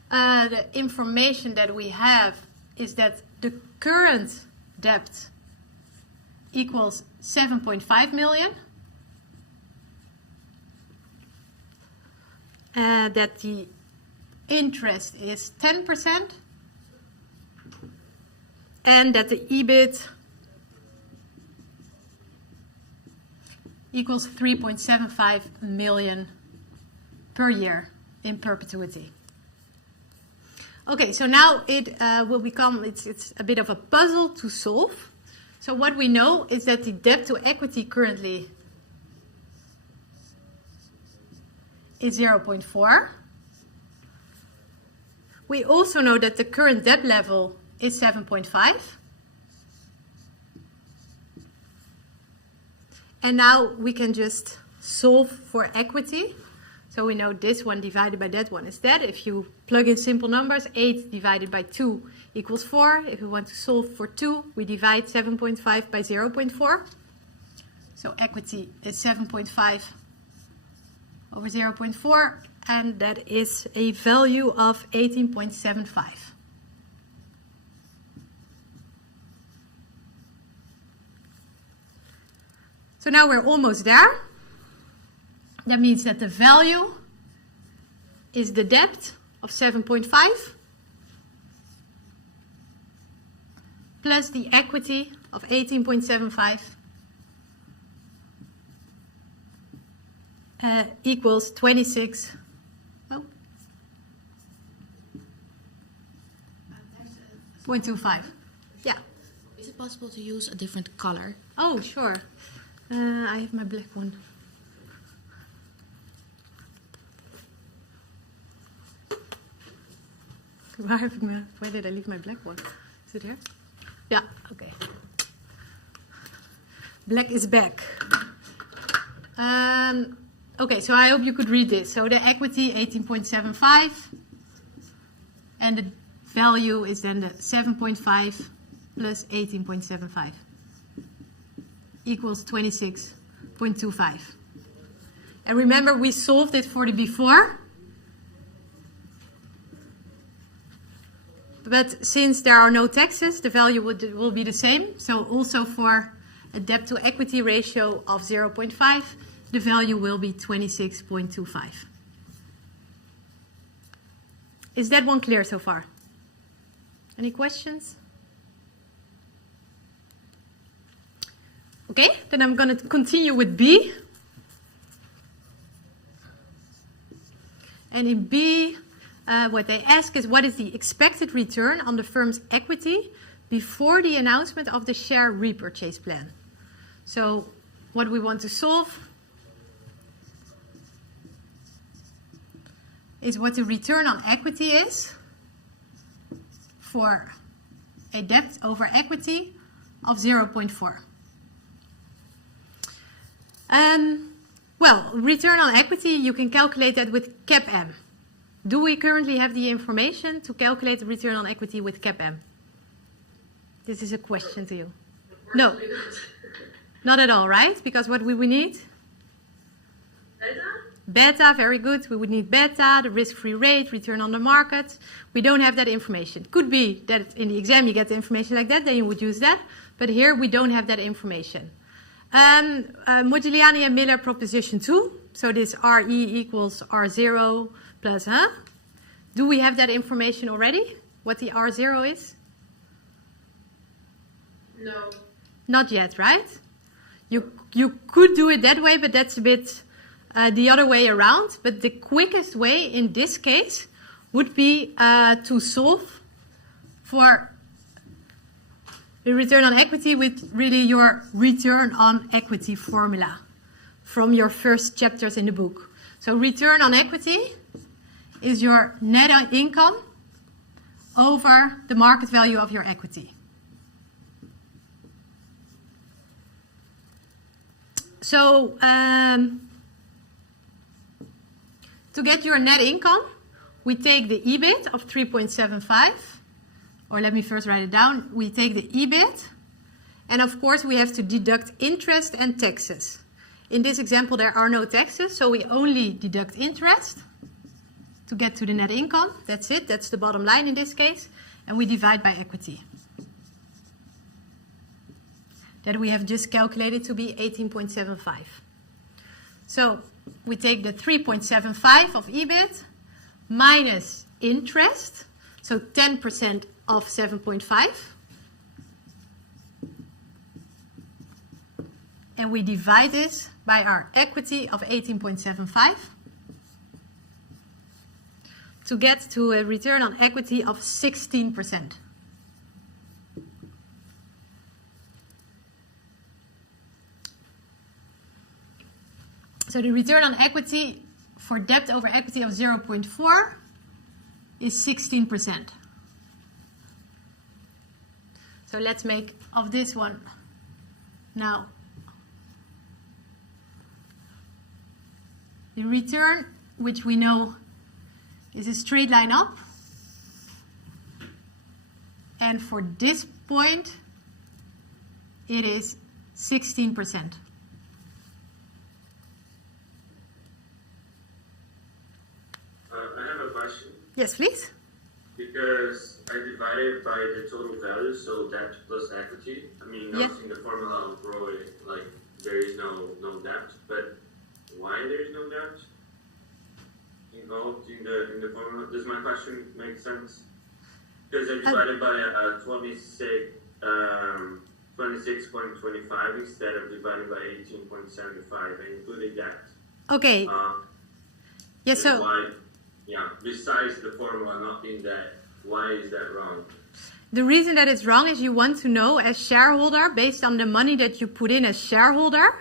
The information that we have is that the current debt equals 7.5 million. That the interest is 10%. And that the EBIT equals 3.75 million per year in perpetuity. Okay, so now it will become, it's a bit of a puzzle to solve. So what we know is that the debt to equity currently is 0.4. We also know that the current debt level is 7.5. And now we can just solve for equity. So we know this one divided by that one is that. If you plug in simple numbers, 8 divided by 2 equals 4. If we want to solve for 2, we divide 7.5 by 0.4. So equity is 7.5 over 0.4. And that is a value of 18.75. So now we're almost there. That means that the value is the debt of 7.5 plus the equity of 18.75 equals 26. Oh. 0.25. Yeah. Is it possible to use a different color? Oh, sure. I have my black one. Where did I leave my black one? Is it here? Yeah, okay. Black is back. Okay, so I hope you could read this. So the equity, 18.75. And the value is then the 7.5 plus 18.75 equals 26.25. And remember, we solved it for the before. But since there are no taxes, the value will be the same. So also for a debt to equity ratio of 0.5, the value will be 26.25. Is that one clear so far? Any questions? Okay, then I'm going to continue with B. And in B, what they ask is, what is the expected return on the firm's equity before the announcement of the share repurchase plan? So what we want to solve is what the return on equity is for a debt over equity of 0.4. Well, return on equity, you can calculate that with CAPM. Do we currently have the information to calculate the return on equity with CAPM? This is a question to you. No, not at all, right? Because what we need? Beta? Beta, very good. We would need beta, the risk-free rate, return on the market. We don't have that information. Could be that in the exam you get the information like that, then you would use that. But here we don't have that information. Modigliani and Miller proposition 2. So this RE equals R0 plus, Do we have that information already? What the R0 is? No. Not yet, right? You could do it that way, but that's a bit the other way around. But the quickest way in this case would be to solve for the return on equity with really your return on equity formula from your first chapters in the book. So return on equity is your net income over the market value of your equity. So to get your net income, we take the EBIT of 3.75, or let me first write it down. We take the EBIT, and of course we have to deduct interest and taxes. In this example there are no taxes, so we only deduct interest to get to the net income. That's it, that's the bottom line in this case, and we divide by equity. That we have just calculated to be 18.75. So we take the 3.75 of EBIT minus interest, so 10% of 7.5, and we divide this by our equity of 18.75 to get to a return on equity of 16%. So the return on equity for debt over equity of 0.4 is 16%. So let's make of this one now the return, which we know is a straight line up. And for this point, it is 16%. Yes, please. Because I divided by the total value, so debt plus equity. I mean, Yes. in the formula of ROE, like there is no debt, but why there is no debt involved in the formula? Does my question make sense? Because I divided by 26.25 instead of dividing by 18.75 and including debt. Okay. Yes. So. Why? Yeah, besides the formula not being that, why is that wrong? The reason that it's wrong is you want to know as shareholder, based on the money that you put in as shareholder,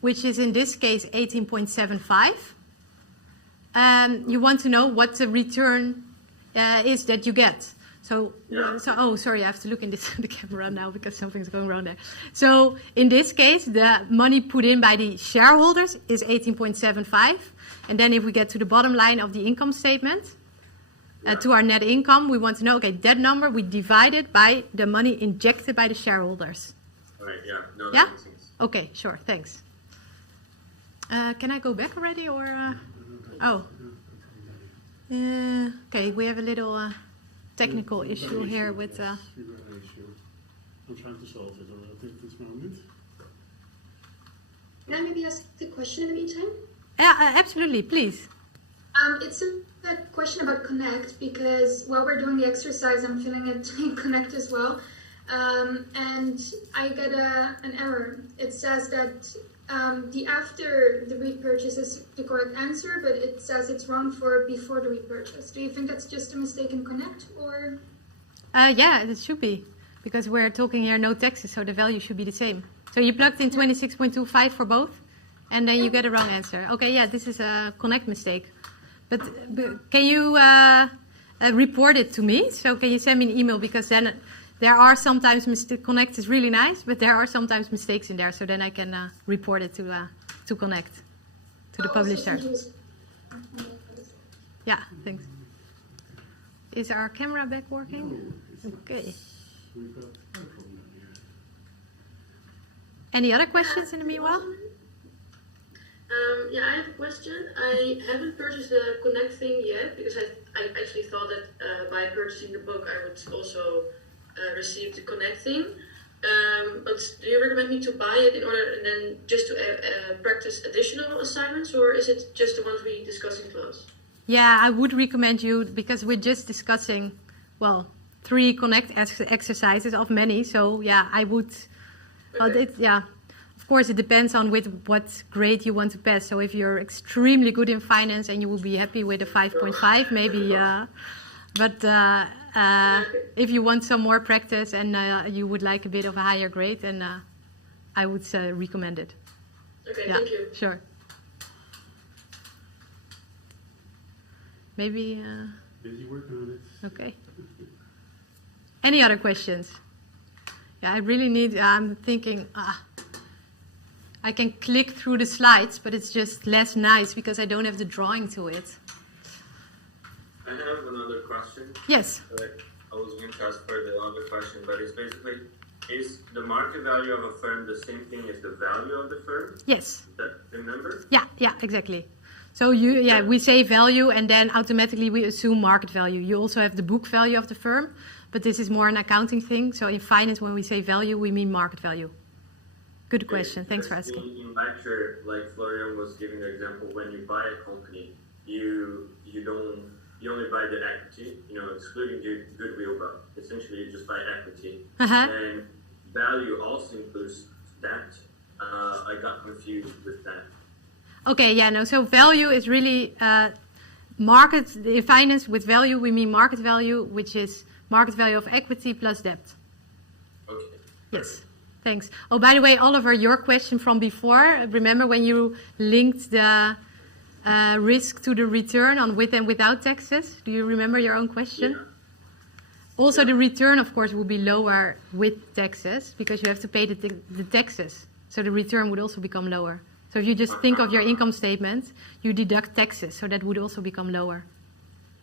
which is in this case 18.75, you want to know what the return is that you get. So, oh, sorry, I have to look in the camera now because something's going wrong there. So, in this case, the money put in by the shareholders is 18.75. And then if we get to the bottom line of the income statement, to our net income. We want to know, okay, that number we divide it by the money injected by the shareholders. All right, yeah, no, that Yeah? makes sense. Okay, sure, thanks. Can I go back already or? Oh. Okay, we have a little technical issue here with. I'm trying to solve it at this moment. Can I maybe ask the question in the meantime? Yeah, absolutely, please. It's a question about Connect, because while we're doing the exercise, I'm filling it in Connect as well. And I get an error. It says that the after the repurchase is the correct answer, but it says it's wrong for before the repurchase. Do you think that's just a mistake in Connect, or? Yeah, it should be, because we're talking here no taxes, so the value should be the same. So you plugged in 26.25 for both, and then you get a wrong answer. Okay, yeah, this is a Connect mistake. But can you report it to me? So can you send me an email, because then there are sometimes Connect is really nice, but there are sometimes mistakes in there. So then I can report it to Connect, to the publisher. Yeah, thanks. Is our camera back working? Okay. Any other questions in the meanwhile? Yeah, I have a question. I haven't purchased the Connect thing yet, because I actually thought that by purchasing the book I would also receive the Connect thing. But do you recommend me to buy it in order and then just to practice additional assignments, or is it just the ones we discuss in class? Yeah, I would recommend you, because we're just discussing, 3 Connect exercises of many. So yeah, I would. Okay. Well, of course, it depends on with what grade you want to pass. So if you're extremely good in finance and you will be happy with a 5.5, maybe. But if you want some more practice and you would like a bit of a higher grade, then I would recommend it. Okay, Yeah, thank you. sure. Maybe. Busy working on it. Okay. Any other questions? Yeah, I really need. I'm thinking. I can click through the slides, but it's just less nice because I don't have the drawing to it. I have another question. Yes. I was going to ask for the other question, but it's basically, is the market value of a firm the same thing as the value of the firm? Yes. Is that the number? Yeah, exactly. So we say value, and then automatically we assume market value. You also have the book value of the firm, but this is more an accounting thing. So in finance, when we say value, we mean market value. Good question. Thanks for asking. In lecture, like Florian was giving the example, when you buy a company, you only buy the equity, excluding the goodwill, but essentially you just buy equity. And value also includes debt. I got confused with that. Okay, yeah, no. So value is really market. In finance, with value we mean market value, which is market value of equity plus debt. Okay. Yes. Thanks. Oh, by the way, Oliver, your question from before, remember when you linked the risk to the return on with and without taxes? Do you remember your own question? Yeah. Also, the return, of course, will be lower with taxes because you have to pay the taxes. So the return would also become lower. So if you just think of your income statement, you deduct taxes, so that would also become lower.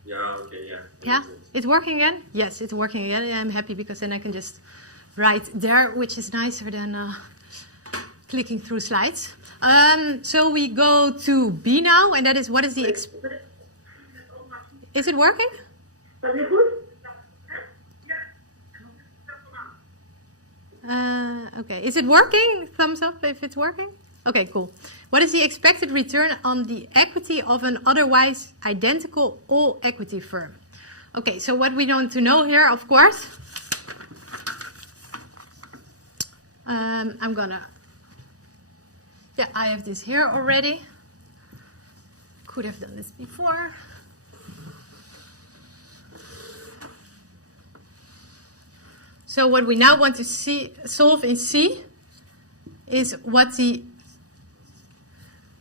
Yeah, okay, yeah. Yeah? It's working again? Yes, it's working again. I'm happy because then I can just write there, which is nicer than clicking through slides. So we go to B now, and that is what is the... Is it working? Okay, is it working? Thumbs up if it's working. Okay, cool. What is the expected return on the equity of an otherwise identical all-equity firm? Okay, so what we want to know here, of course, I'm gonna, yeah, I have this here already. Could have done this before. So what we now want to solve in C is what the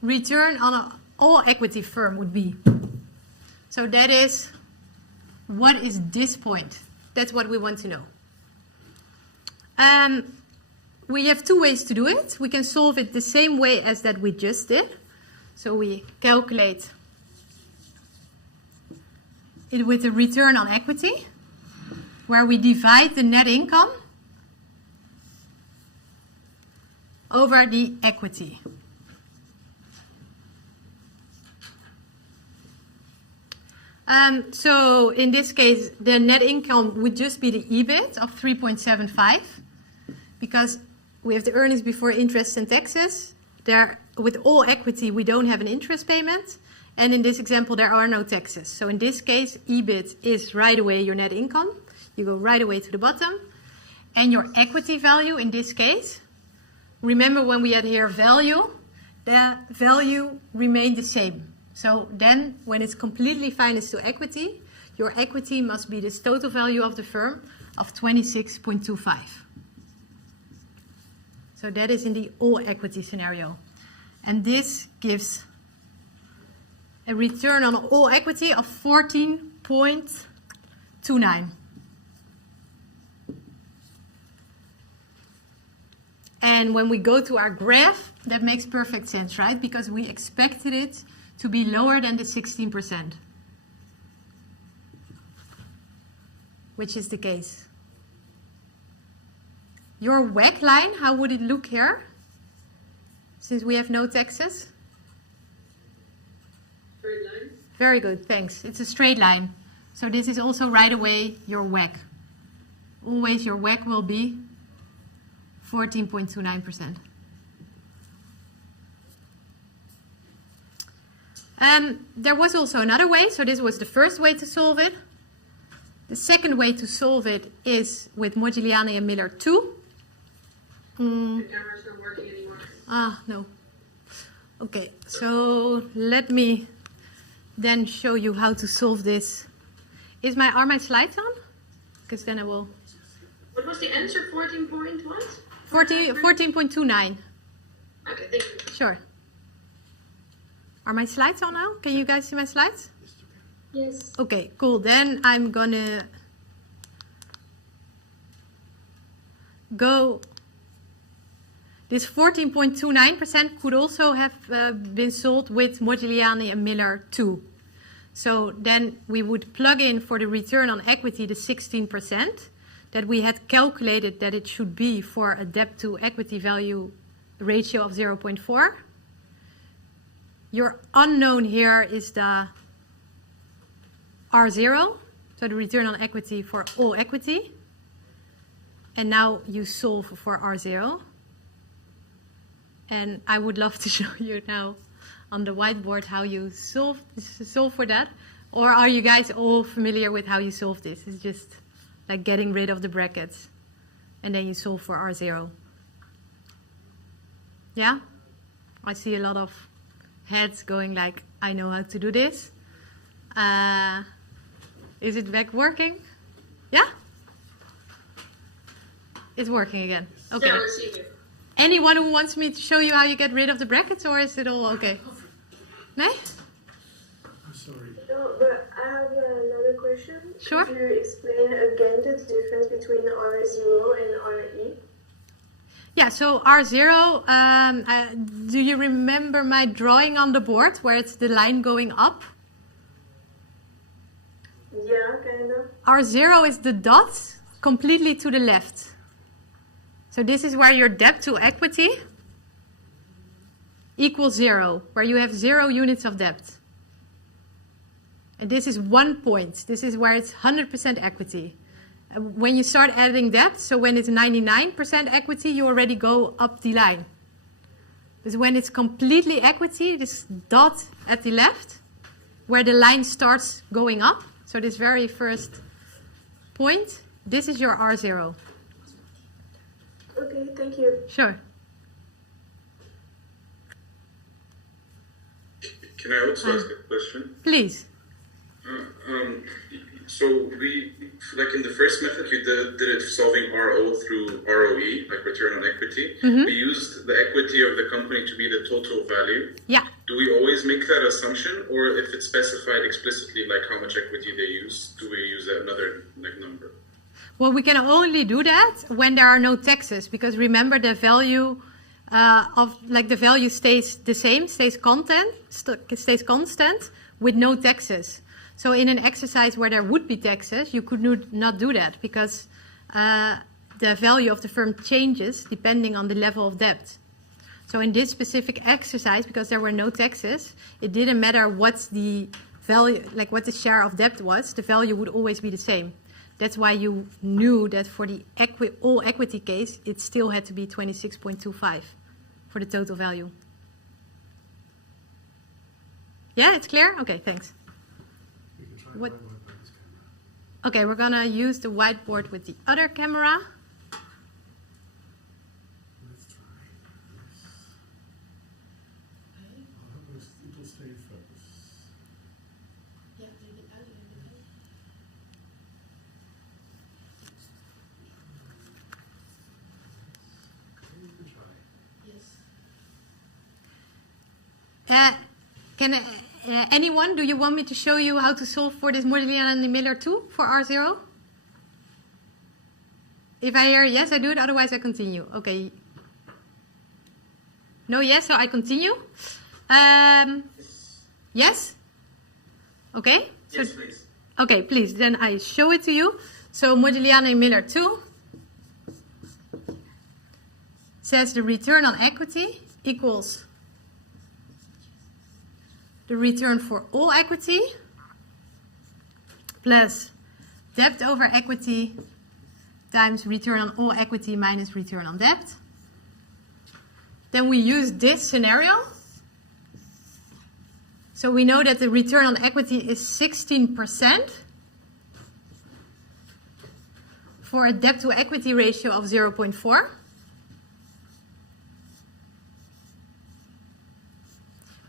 return on an all-equity firm would be. So that is, what is this point? That's what we want to know. We have two ways to do it. We can solve it the same way as that we just did. So we calculate it with the return on equity, where we divide the net income over the equity. So in this case, the net income would just be the EBIT of 3.75, because we have the earnings before interest and taxes. There, with all equity, we don't have an interest payment. And in this example, there are no taxes. So in this case, EBIT is right away your net income. You go right away to the bottom. And your equity value in this case, remember when we had here value, the value remained the same. So then when it's completely financed to equity, your equity must be this total value of the firm of 26.25. So that is in the all equity scenario. And this gives a return on all equity of 14.29. And when we go to our graph, that makes perfect sense, right? Because we expected it to be lower than the 16%, which is the case. Your WACC line, how would it look here? Since we have no taxes? Straight line. Very good, thanks. It's a straight line. So this is also right away your WACC. Always your WACC will be 14.29%. There was also another way, so this was the first way to solve it. The second way to solve it is with Modigliani and Miller 2. The camera's not working anymore. Ah, no. Okay, so let me then show you how to solve this. Are my slides on? Because then I will... What was the answer? 14 point what? 14.29. Okay, thank you. Sure. Are my slides on now? Can you guys see my slides? Yes. Okay, cool. Then I'm gonna go. This 14.29% could also have been sold with Modigliani and Miller 2. So then we would plug in for the return on equity the 16% that we had calculated that it should be for a debt to equity value ratio of 0.4. Your unknown here is the R0, so the return on equity for all equity. And now you solve for R0. And I would love to show you now on the whiteboard how you solve for that. Or are you guys all familiar with how you solve this? It's just like getting rid of the brackets. And then you solve for R0. Yeah? I see a lot of heads going like, I know how to do this. Is it back working? Yeah? It's working again. Okay. Yeah, we're seeing it. Anyone who wants me to show you how you get rid of the brackets, or is it all okay? No? I'm sorry. No, but I have another question. Sure. Could you explain again the difference between R0 and RE? Yeah, so R0, do you remember my drawing on the board where it's the line going up? Yeah, kind of. R0 is the dot completely to the left. So this is where your debt to equity equals 0, where you have 0 units of debt. And this is 1 point. This is where it's 100% equity. When you start adding debt, so when it's 99% equity, you already go up the line. But when it's completely equity, this dot at the left, where the line starts going up, so this very first point, this is your R0. Okay, thank you. Sure. Can I also ask a question? Please. So we, like in the first method, you did it solving RO through ROE, like return on equity. Mm-hmm. We used the equity of the company to be the total value. Yeah. Do we always make that assumption, or if it's specified explicitly, like how much equity they use, do we use another number? Well, we can only do that when there are no taxes, because remember the value the value stays the same, stays constant with no taxes. So in an exercise where there would be taxes, you could not do that because the value of the firm changes depending on the level of debt. So in this specific exercise, because there were no taxes, it didn't matter what the value, like what the share of debt was, the value would always be the same. That's why you knew that for the all equity case, it still had to be 26.25 for the total value. Yeah, it's clear? Okay, thanks. You can try What- whiteboard by this camera. Okay, we're gonna use the whiteboard with the other camera. Let's try this. I hope it'll stay in focus. Yeah, take it out, Okay, you can try. Yes. Can anyone, do you want me to show you how to solve for this Modigliani Miller 2 for R0? If I hear yes, I do it, otherwise I continue. Okay. No yes, so I continue. Yes? Okay. Yes, please. Okay, please, then I show it to you. So Modigliani Miller 2 says the return on equity equals the return for all equity plus debt over equity times return on all equity minus return on debt. Then we use this scenario. So we know that the return on equity is 16% for a debt to equity ratio of 0.4.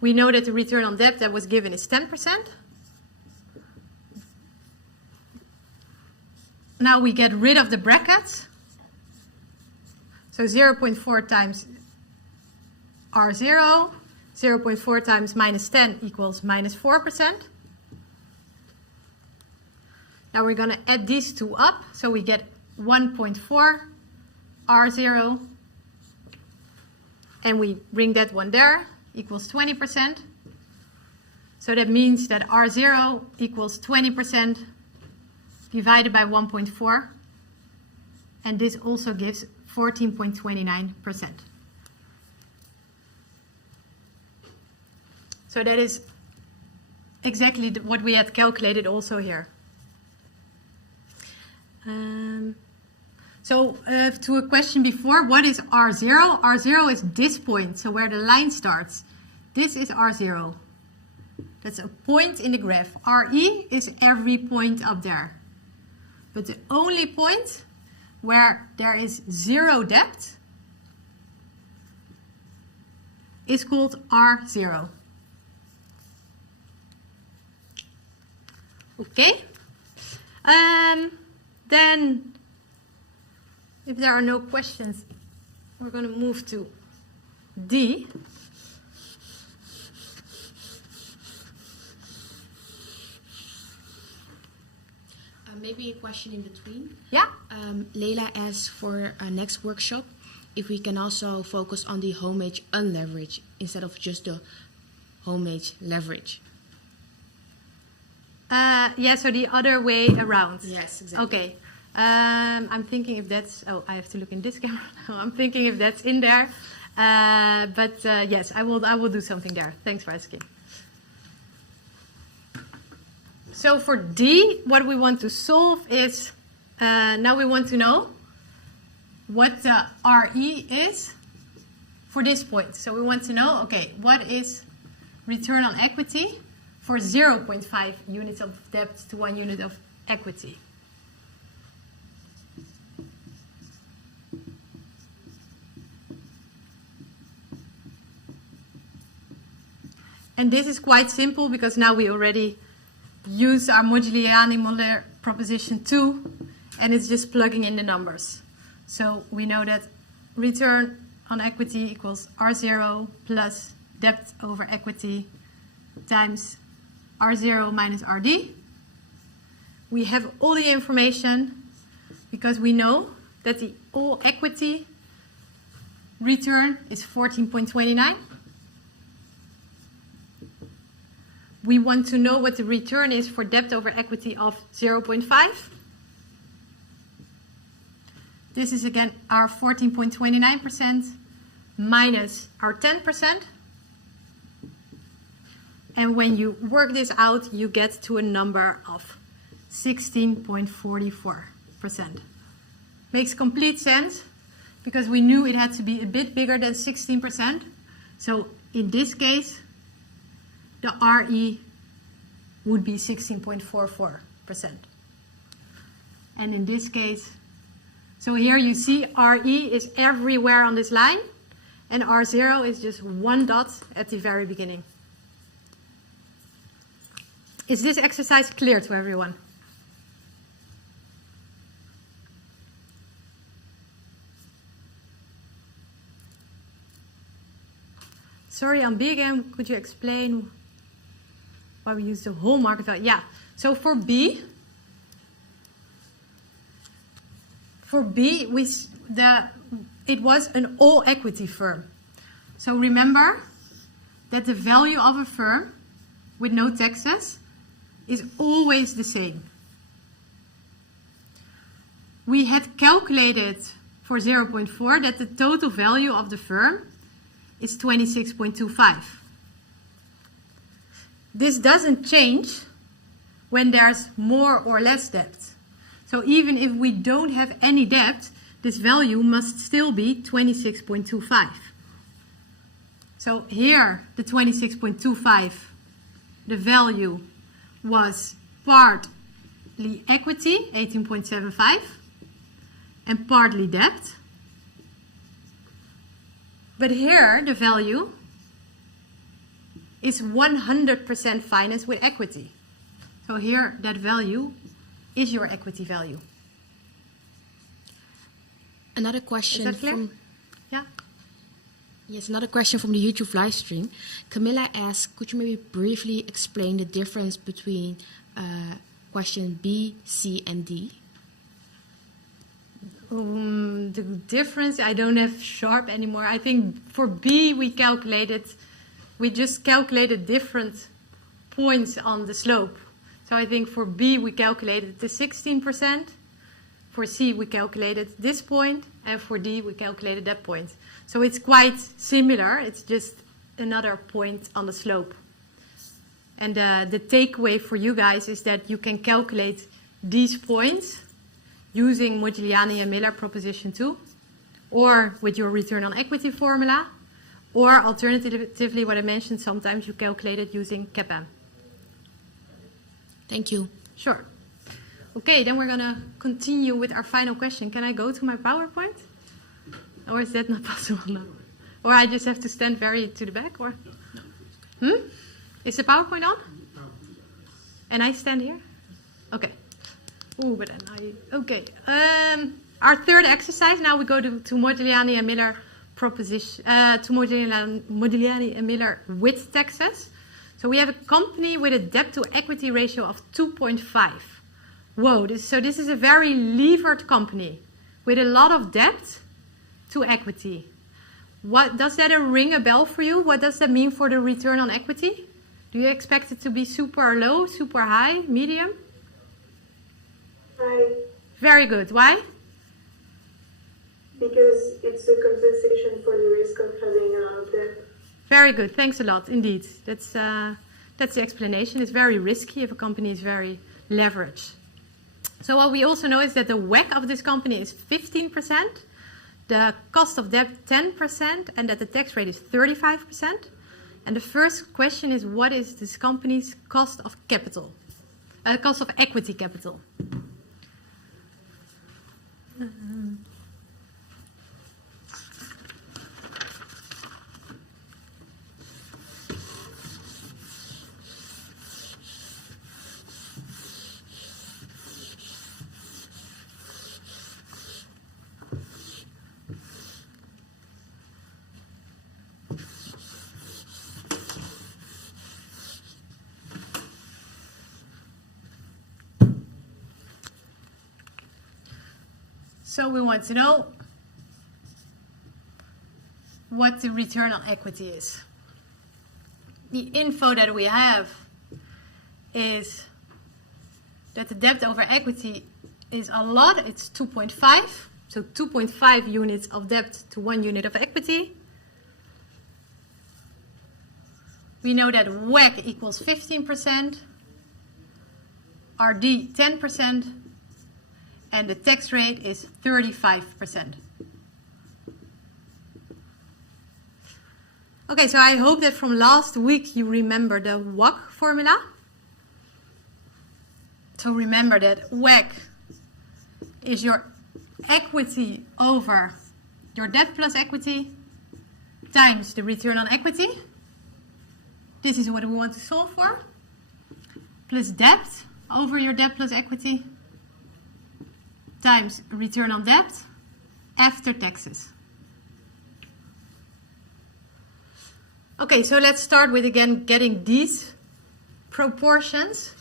We know that the return on debt that was given is 10%. Now we get rid of the brackets. So 0.4 times R0, 0.4 times minus 10 equals minus 4%. Now we're going to add these two up. So we get 1.4 R0. And we bring that one there. Equals 20%. So that means that R0 equals 20% divided by 1.4. And this also gives 14.29%. So that is exactly what we had calculated also here. So to a question before, what is R0? R0 is this point, so where the line starts. This is R0. That's a point in the graph. RE is every point up there. But the only point where there is zero debt is called R0. Okay? Then, if there are no questions, we're going to move to D. Maybe a question in between. Yeah? Leila asks for our next workshop if we can also focus on the homage unleverage instead of just the homage leverage. Yeah, so the other way around. Yes, exactly. Okay. I'm thinking if that's... Oh, I have to look in this camera now. I'm thinking if that's in there. But yes, I will do something there. Thanks for asking. So for D, what we want to solve is... now we want to know what the RE is for this point. So we want to know, okay, what is return on equity for 0.5 units of debt to 1 unit of equity? And this is quite simple because now we already use our Modigliani Miller proposition 2, and it's just plugging in the numbers. So we know that return on equity equals R0 plus debt over equity times R0 minus RD. We have all the information because we know that the all equity return is 14.29. we want to know what the return is for debt over equity of 0.5. This is again our 14.29% minus our 10%. And when you work this out, you get to a number of 16.44%. Makes complete sense because we knew it had to be a bit bigger than 16%. So in this case, the RE would be 16.44%. And in this case, so here you see RE is everywhere on this line, and R0 is just one dot at the very beginning. Is this exercise clear to everyone? Sorry, on B again, could you explain why we use the whole market value? Yeah, so for B, it was an all equity firm. So remember that the value of a firm with no taxes is always the same. We had calculated for 0.4 that the total value of the firm is 26.25. This doesn't change when there's more or less debt. So even if we don't have any debt, this value must still be 26.25. So here, the 26.25, the value was partly equity, 18.75, and partly debt. But here, the value is 100% financed with equity. So here, that value is your equity value. Another question. Is that clear? Yeah. Yes, another question from the YouTube live stream. Camilla asks, could you maybe briefly explain the difference between question B, C, and D? The difference, I don't have sharp anymore. I think for B we just calculated different points on the slope. So I think for B we calculated the 16%, for C we calculated this point, and for D we calculated that point. So it's quite similar, it's just another point on the slope. And the takeaway for you guys is that you can calculate these points using Modigliani and Miller proposition 2, or with your return on equity formula, or alternatively, what I mentioned, sometimes you calculate it using CAPM. Thank you. Sure. Okay, then we're going to continue with our final question. Can I go to my PowerPoint? Or is that not possible now? Or I just have to stand very to the back? Or? Is the PowerPoint on? And I stand here? Okay. Ooh, but then okay. Our third exercise, now we go to Modigliani and Miller proposition, to Modigliani and Miller with taxes. So we have a company with a debt to equity ratio of 2.5. Whoa, this is a very levered company with a lot of debt to equity. What does that ring a bell for you? What does that mean for the return on equity? Do you expect it to be super low, super high, medium? High. Very good. Why? Because it's a compensation for the risk of having a debt. Very good. Thanks a lot. Indeed, that's the explanation. It's very risky if a company is very leveraged. So what we also know is that the WACC of this company is 15%, the cost of debt 10%, and that the tax rate is 35%. And the first question is, what is this company's cost of capital? Cost of equity capital. So we want to know what the return on equity is. The info that we have is that the debt over equity is a lot. It's 2.5. So 2.5 units of debt to 1 unit of equity. We know that WACC equals 15%, RD 10%, and the tax rate is 35%. Okay, so I hope that from last week you remember the WACC formula. So remember that WACC is your equity over your debt plus equity times the return on equity. This is what we want to solve for. Plus debt over your debt plus equity times return on debt after taxes. Okay, so let's start with again getting these proportions.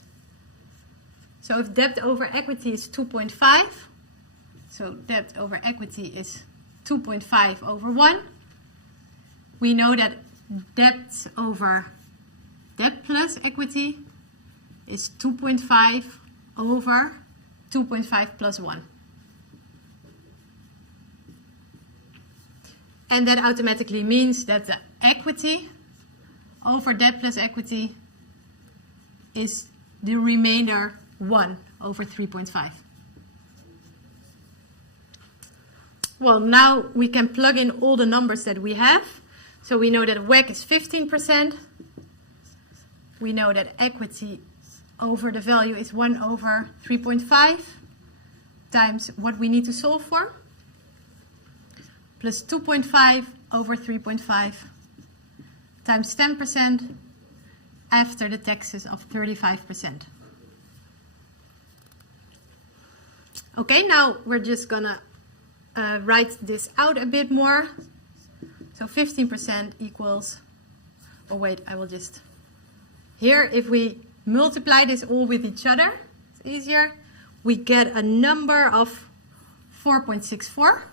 So if debt over equity is 2.5, so debt over equity is 2.5 over 1. We know that debt over debt plus equity is 2.5 over 2.5 plus 1. And that automatically means that the equity over debt plus equity is the remainder 1 over 3.5. Well, now we can plug in all the numbers that we have. So we know that WACC is 15%. We know that equity over the value is 1 over 3.5 times what we need to solve for, plus 2.5 over 3.5 times 10% after the taxes of 35%. Okay, now we're just gonna write this out a bit more. So 15% equals, oh wait, I will just, here if we multiply this all with each other, it's easier, we get a number of 4.64.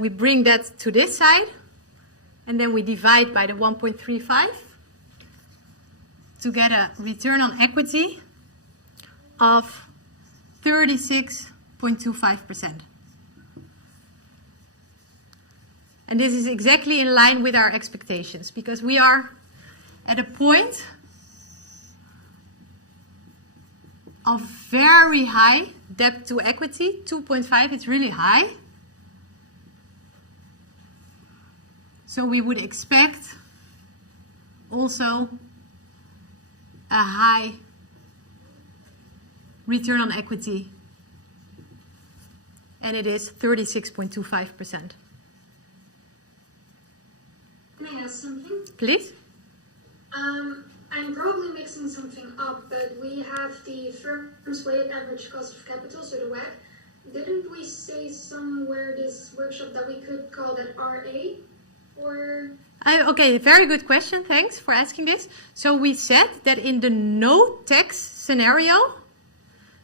We bring that to this side, and then we divide by the 1.35 to get a return on equity of 36.25%. And this is exactly in line with our expectations, because we are at a point of very high debt to equity, 2.5, it's really high. So we would expect also a high return on equity, and it is 36.25%. Can I ask something? Please. I'm probably mixing something up, but we have the firm's weighted average cost of capital, so the WACC. Didn't we say somewhere this workshop that we could call that RA? Or Okay, very good question. Thanks for asking this. So we said that in the no tax scenario,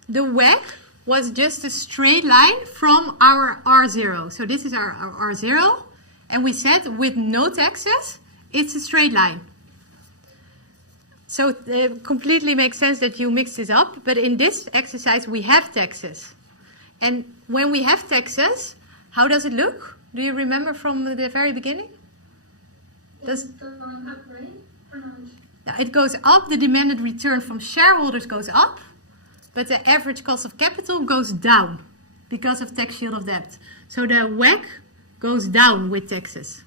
the WACC was just a straight line from our R0. So this is our R0. And we said with no taxes, it's a straight line. So it completely makes sense that you mix this up. But in this exercise, we have taxes. And when we have taxes, how does it look? Do you remember from the very beginning? it's going up, right? Or not? It goes up, the demanded return from shareholders goes up, but the average cost of capital goes down because of tax shield of debt. So the WACC goes down with taxes.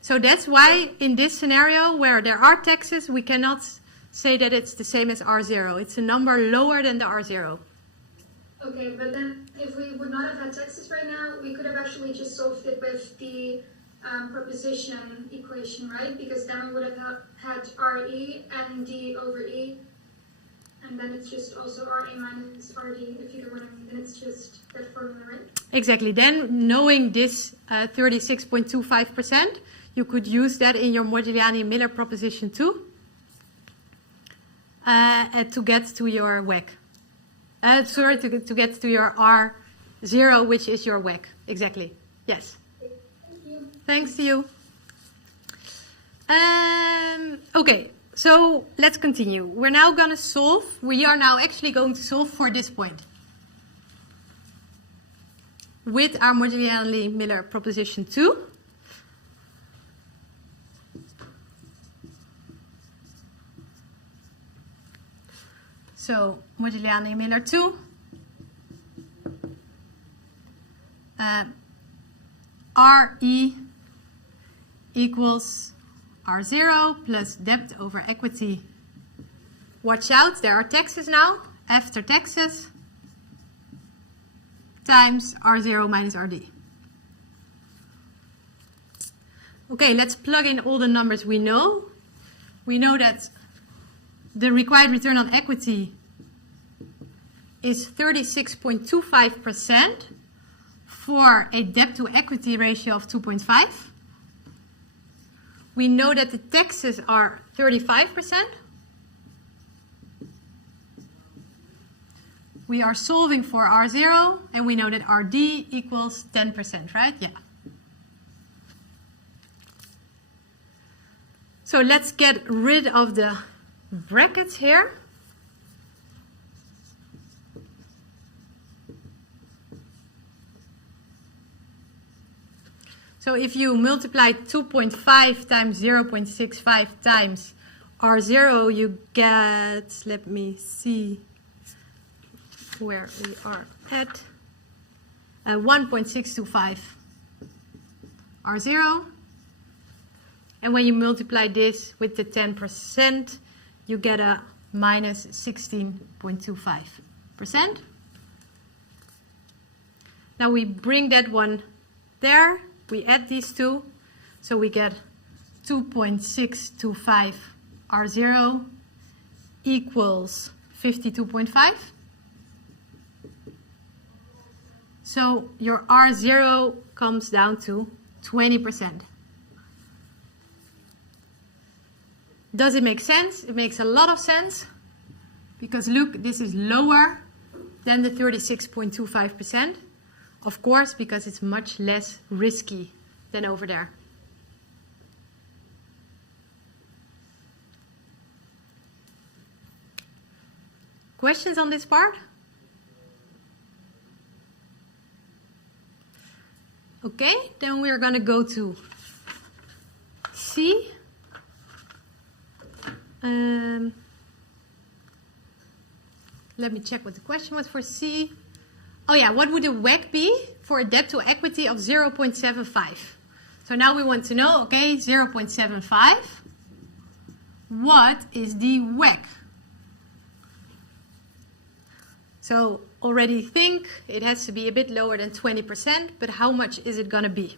So that's why in this scenario where there are taxes, we cannot say that it's the same as R0. It's a number lower than the R0. Okay, but then if we would not have had taxes right now, we could have actually just solved it with the proposition equation, right? Because then we would have had RE and D over E, and then it's just also RA minus RD, if you get what I mean. Then it's just that formula, right? Exactly. Then knowing this 36.25%, you could use that in your Modigliani Miller proposition 2 to get to your WACC. To get to your 0, which is your WACC. Exactly. Yes. Thank you. Thanks to you. Okay, so let's continue. We're now going to solve. We are now actually going to solve for this point with our Modigliani Miller proposition 2. So Modigliani Miller 2. RE equals R0 plus debt over equity. Watch out, there are taxes now, after taxes, times R0 minus RD. Okay, let's plug in all the numbers we know. We know that the required return on equity is 36.25% for a debt to equity ratio of 2.5. We know that the taxes are 35%. We are solving for R0, and we know that RD equals 10%, right? Yeah. So let's get rid of the brackets here. So if you multiply 2.5 times 0.65 times R0, you get, let me see where we are at, 1.625 R0. And when you multiply this with the 10%, you get a minus 16.25%. Now we bring that one there. We add these two, so we get 2.625 R0 equals 52.5. So your R0 comes down to 20%. Does it make sense? It makes a lot of sense, because look, this is lower than the 36.25%. Of course, because it's much less risky than over there. Questions on this part? Okay, then we're going to go to C. Let me check what the question was for C. Oh yeah, what would the WACC be for a debt to equity of 0.75? So now we want to know, okay, 0.75. What is the WACC? So already think it has to be a bit lower than 20%, but how much is it going to be?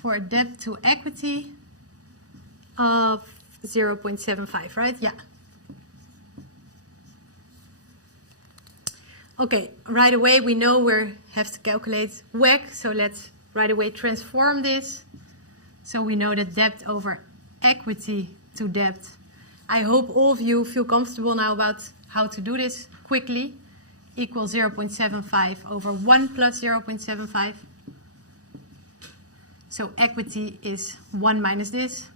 For a debt to equity of 0.75, right? Yeah. Okay, right away we know we have to calculate WACC, so let's right away transform this. So we know that debt over equity to debt. I hope all of you feel comfortable now about how to do this quickly. Equals 0.75 over 1 plus 0.75. So equity is 1 minus this.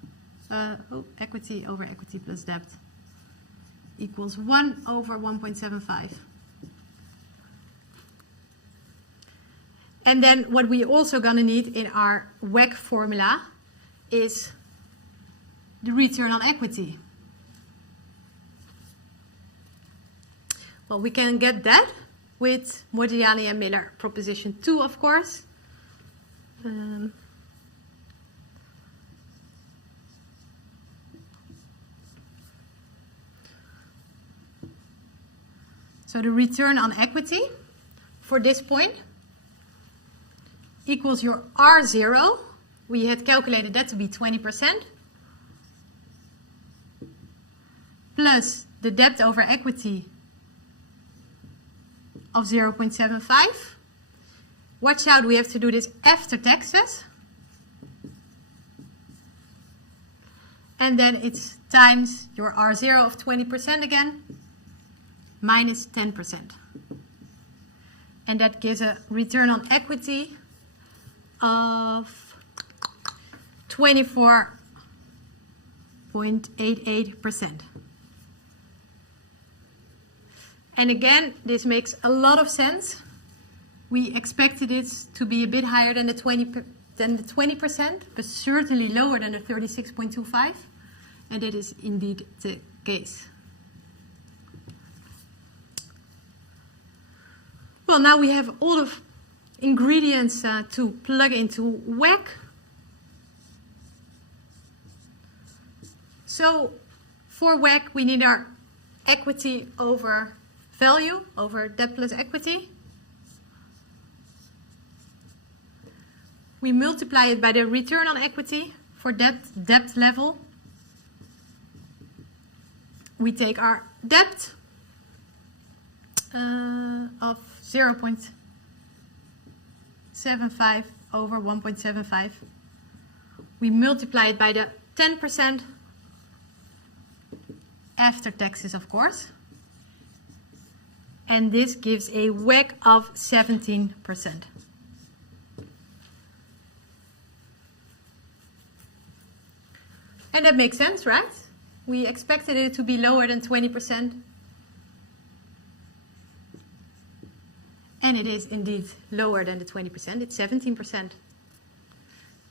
Equity over equity plus debt equals 1 over 1.75. And then what we also going to need in our WACC formula is the return on equity. Well, we can get that with Modigliani and Miller proposition 2, of course. So the return on equity for this point equals your R0. We had calculated that to be 20%. plus the debt over equity of 0.75. Watch out, we have to do this after taxes. And then it's times your R0 of 20% again, minus 10%. And that gives a return on equity of 24.88%. And again, this makes a lot of sense. We expected it to be a bit higher than the 20%, but certainly lower than the 36.25, and that is indeed the case. Well, now we have all the ingredients to plug into WACC. So for WACC, we need our equity over value, over debt plus equity. We multiply it by the return on equity for debt level. We take our debt of 0.75 over 1.75. We multiply it by the 10% after taxes, of course. And this gives a WACC of 17%. And that makes sense, right? We expected it to be lower than 20%. And it is indeed lower than the 20%. It's 17%.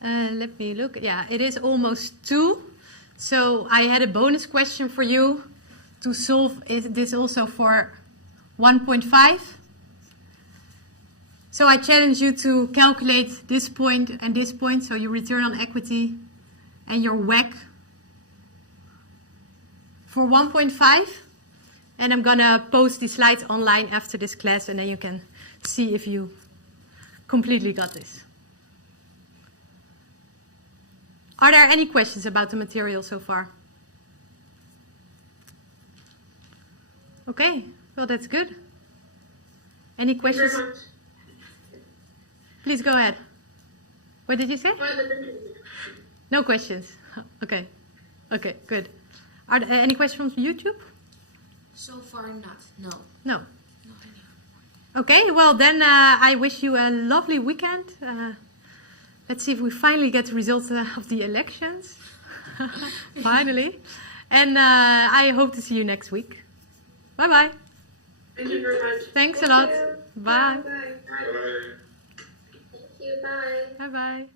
Let me look. Yeah, it is almost 2. So I had a bonus question for you to solve this also for 1.5. So I challenge you to calculate this point and this point. So your return on equity and your WACC for 1.5, and I'm gonna post the slides online after this class, and then you can see if you completely got this. Are there any questions about the material so far? Okay, well that's good. Any questions? Please go ahead. What did you say? No questions. Okay. Okay, good. Are there any questions from YouTube? So far not, no. No. Okay, well then I wish you a lovely weekend. Let's see if we finally get the results of the elections. Finally. And I hope to see you next week. Bye-bye. Thank you very much. Thanks a lot. Bye. Bye. Bye. Thank you. Bye. Bye-bye.